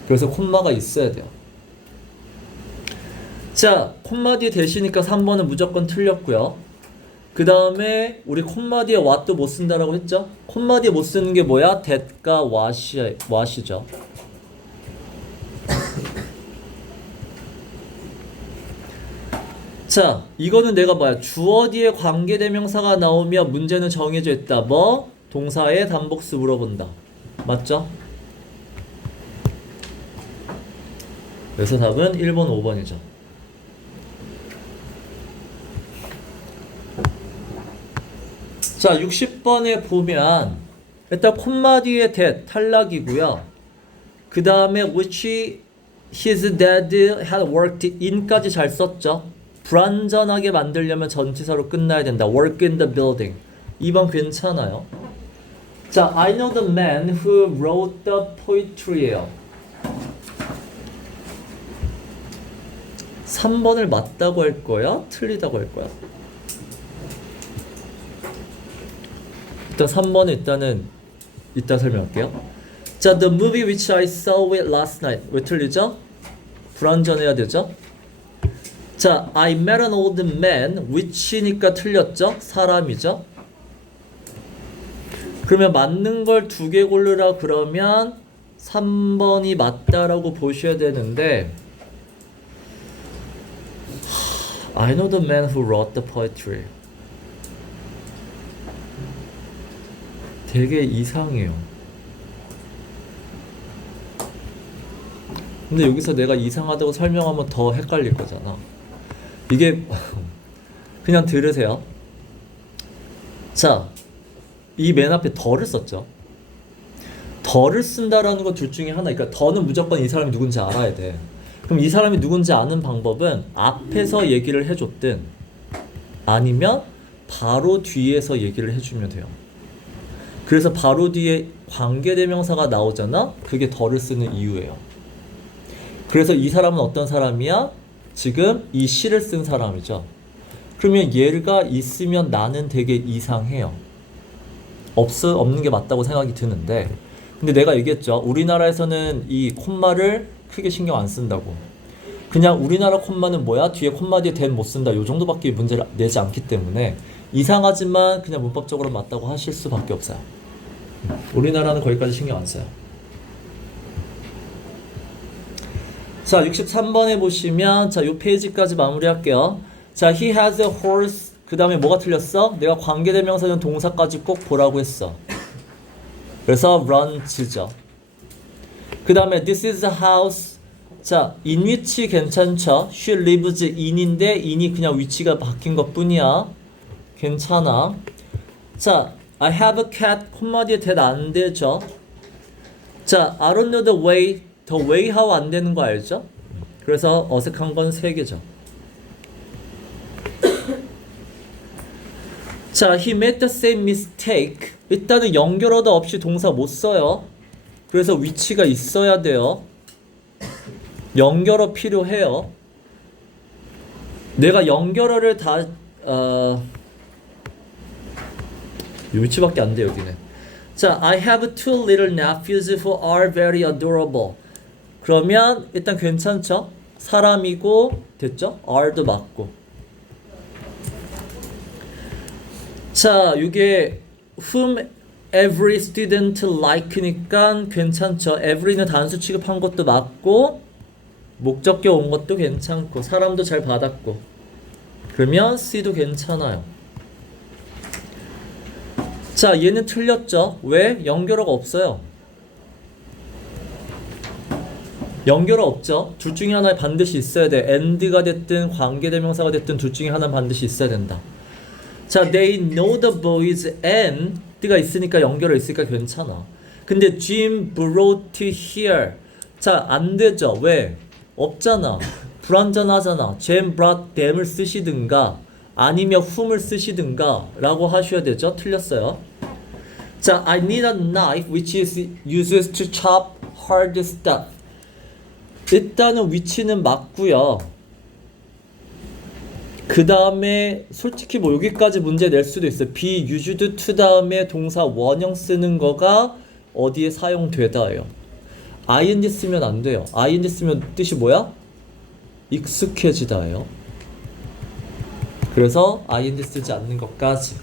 그래서 콤마가 있어야 돼요. 자, 콤마 뒤에 대시니까 3번은 무조건 틀렸고요. 그 다음에 우리 콤마 뒤에 what도 못 쓴다라고 했죠? 콤마 뒤에 못 쓰는 게 뭐야? that과 what이죠. 자, 이거는 내가 뭐야? 주어 뒤에 관계대명사가 나오면 문제는 정해져 있다. 뭐? 동사의 단복수 물어본다. 맞죠? 그래서 답은 1번, 5번이죠. 자, 60번에 보면 일단 콤마 뒤에 that 탈락이고요. 그 다음에 which his dad had worked in까지 잘 썼죠. 불완전하게 만들려면 전치사로 끝나야 된다. work in the building. 2번 괜찮아요. 자, I know the man who wrote the poetry예요. 3번을 맞다고 할 거야? 틀리다고 할 거야? 일단 3번은 일단은 이따 설명할게요. 자, the movie which I saw it last night. 왜 틀리죠? 불완전해야 되죠? 자, I met an old man. which니까 틀렸죠? 사람이죠? 그러면 맞는 걸 두 개 고르라 그러면 3번이 맞다라고 보셔야 되는데 I know the man who wrote the poetry. 되게 이상해요. 근데 여기서 내가 이상하다고 설명하면 더 헷갈릴 거잖아. 이게 그냥 들으세요. 자, 이 맨 앞에 더를 썼죠. 더를 쓴다라는 거 둘 중에 하나. 그러니까 더는 무조건 이 사람이 누군지 알아야 돼. 그럼 이 사람이 누군지 아는 방법은 앞에서 얘기를 해줬든 아니면 바로 뒤에서 얘기를 해주면 돼요. 그래서 바로 뒤에 관계대명사가 나오잖아. 그게 더를 쓰는 이유예요. 그래서 이 사람은 어떤 사람이야? 지금 이 시를 쓴 사람이죠. 그러면 얘가 있으면 나는 되게 이상해요. 없는 게 맞다고 생각이 드는데, 근데 내가 얘기했죠. 우리나라에서는 이 콤마를 크게 신경 안 쓴다고. 그냥 우리나라 콤마는 뭐야? 뒤에 콤마 뒤에 된 못 쓴다. 요 정도밖에 문제를 내지 않기 때문에 이상하지만 그냥 문법적으로 맞다고 하실 수밖에 없어요. 우리나라는 거기까지 신경 안 써요. 자, 63번에 보시면 자, 요 페이지까지 마무리할게요. 자, he has a horse. 그 다음에 뭐가 틀렸어? 내가 관계대명사는 동사까지 꼭 보라고 했어. 그래서 runs죠. 그 다음에 this is a house. 자, in which 괜찮죠? she lives in인데 in이 그냥 위치가 바뀐 것 뿐이야. 괜찮아. 자, I have a cat. 콤마 뒤에 that 안 되죠. 자, I don't know the way. the way how 안 되는 거 알죠? 그래서 어색한 건 3개죠. 자, he made the same mistake. 일단은 연결어도 없이 동사 못 써요. 그래서 위치가 있어야 돼요. 연결어 필요해요. 내가 연결어를 다 이 위치밖에 안 돼 여기는. 자, I have two little nephews who are very adorable. 그러면 일단 괜찮죠? 사람이고 됐죠? are도 맞고. 자, 이게 whom every student like니까 괜찮죠? every는 단수 취급한 것도 맞고 목적격 온 것도 괜찮고 사람도 잘 받았고 그러면 C도 괜찮아요. 자, 얘는 틀렸죠? 왜? 연결어가 없어요. 연결어 없죠? 둘 중에 하나 반드시 있어야 돼. and가 됐든 관계대명사가 됐든 둘 중에 하나 반드시 있어야 된다. 자, they know the boys and가 있으니까 연결어 있으니까 괜찮아. 근데 Jim brought here. 자, 안 되죠? 왜? 없잖아. 불완전하잖아. Jim brought them을 쓰시든가 아니면 whom을 쓰시든가 라고 하셔야 되죠? 틀렸어요. 자, I need a knife which is used to chop hard stuff. 일단은 위치는 맞고요. 그 다음에 솔직히 뭐 여기까지 문제 낼 수도 있어요. be used to 다음에 동사 원형 쓰는 거가 어디에 사용되다예요. ing 쓰면 안 돼요. ing 쓰면 뜻이 뭐야? 익숙해지다예요. 그래서 ing 쓰지 않는 것까지.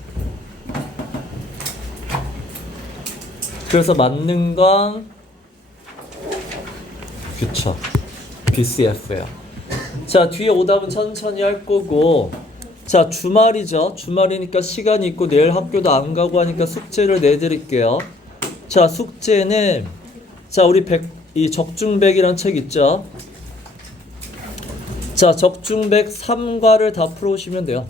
그래서 맞는 건 그쵸. BCF예요. 자, 뒤에 오답은 천천히 할 거고. 자, 주말이죠. 주말이니까 시간이 있고 내일 학교도 안 가고 하니까 숙제를 내드릴게요. 자, 숙제는 자, 우리 이 적중백이라는 책 있죠. 자, 적중백 3과를 다 풀어오시면 돼요.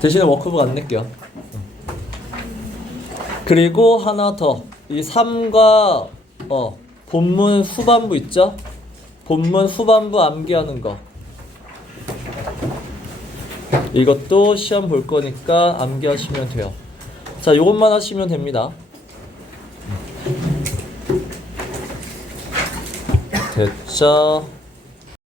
대신에 워크북 안 낼게요. 그리고 하나 더. 이 3과 본문 후반부 있죠? 본문 후반부 암기하는 거. 이것도 시험 볼 거니까 암기하시면 돼요. 자, 요것만 하시면 됩니다. 됐죠?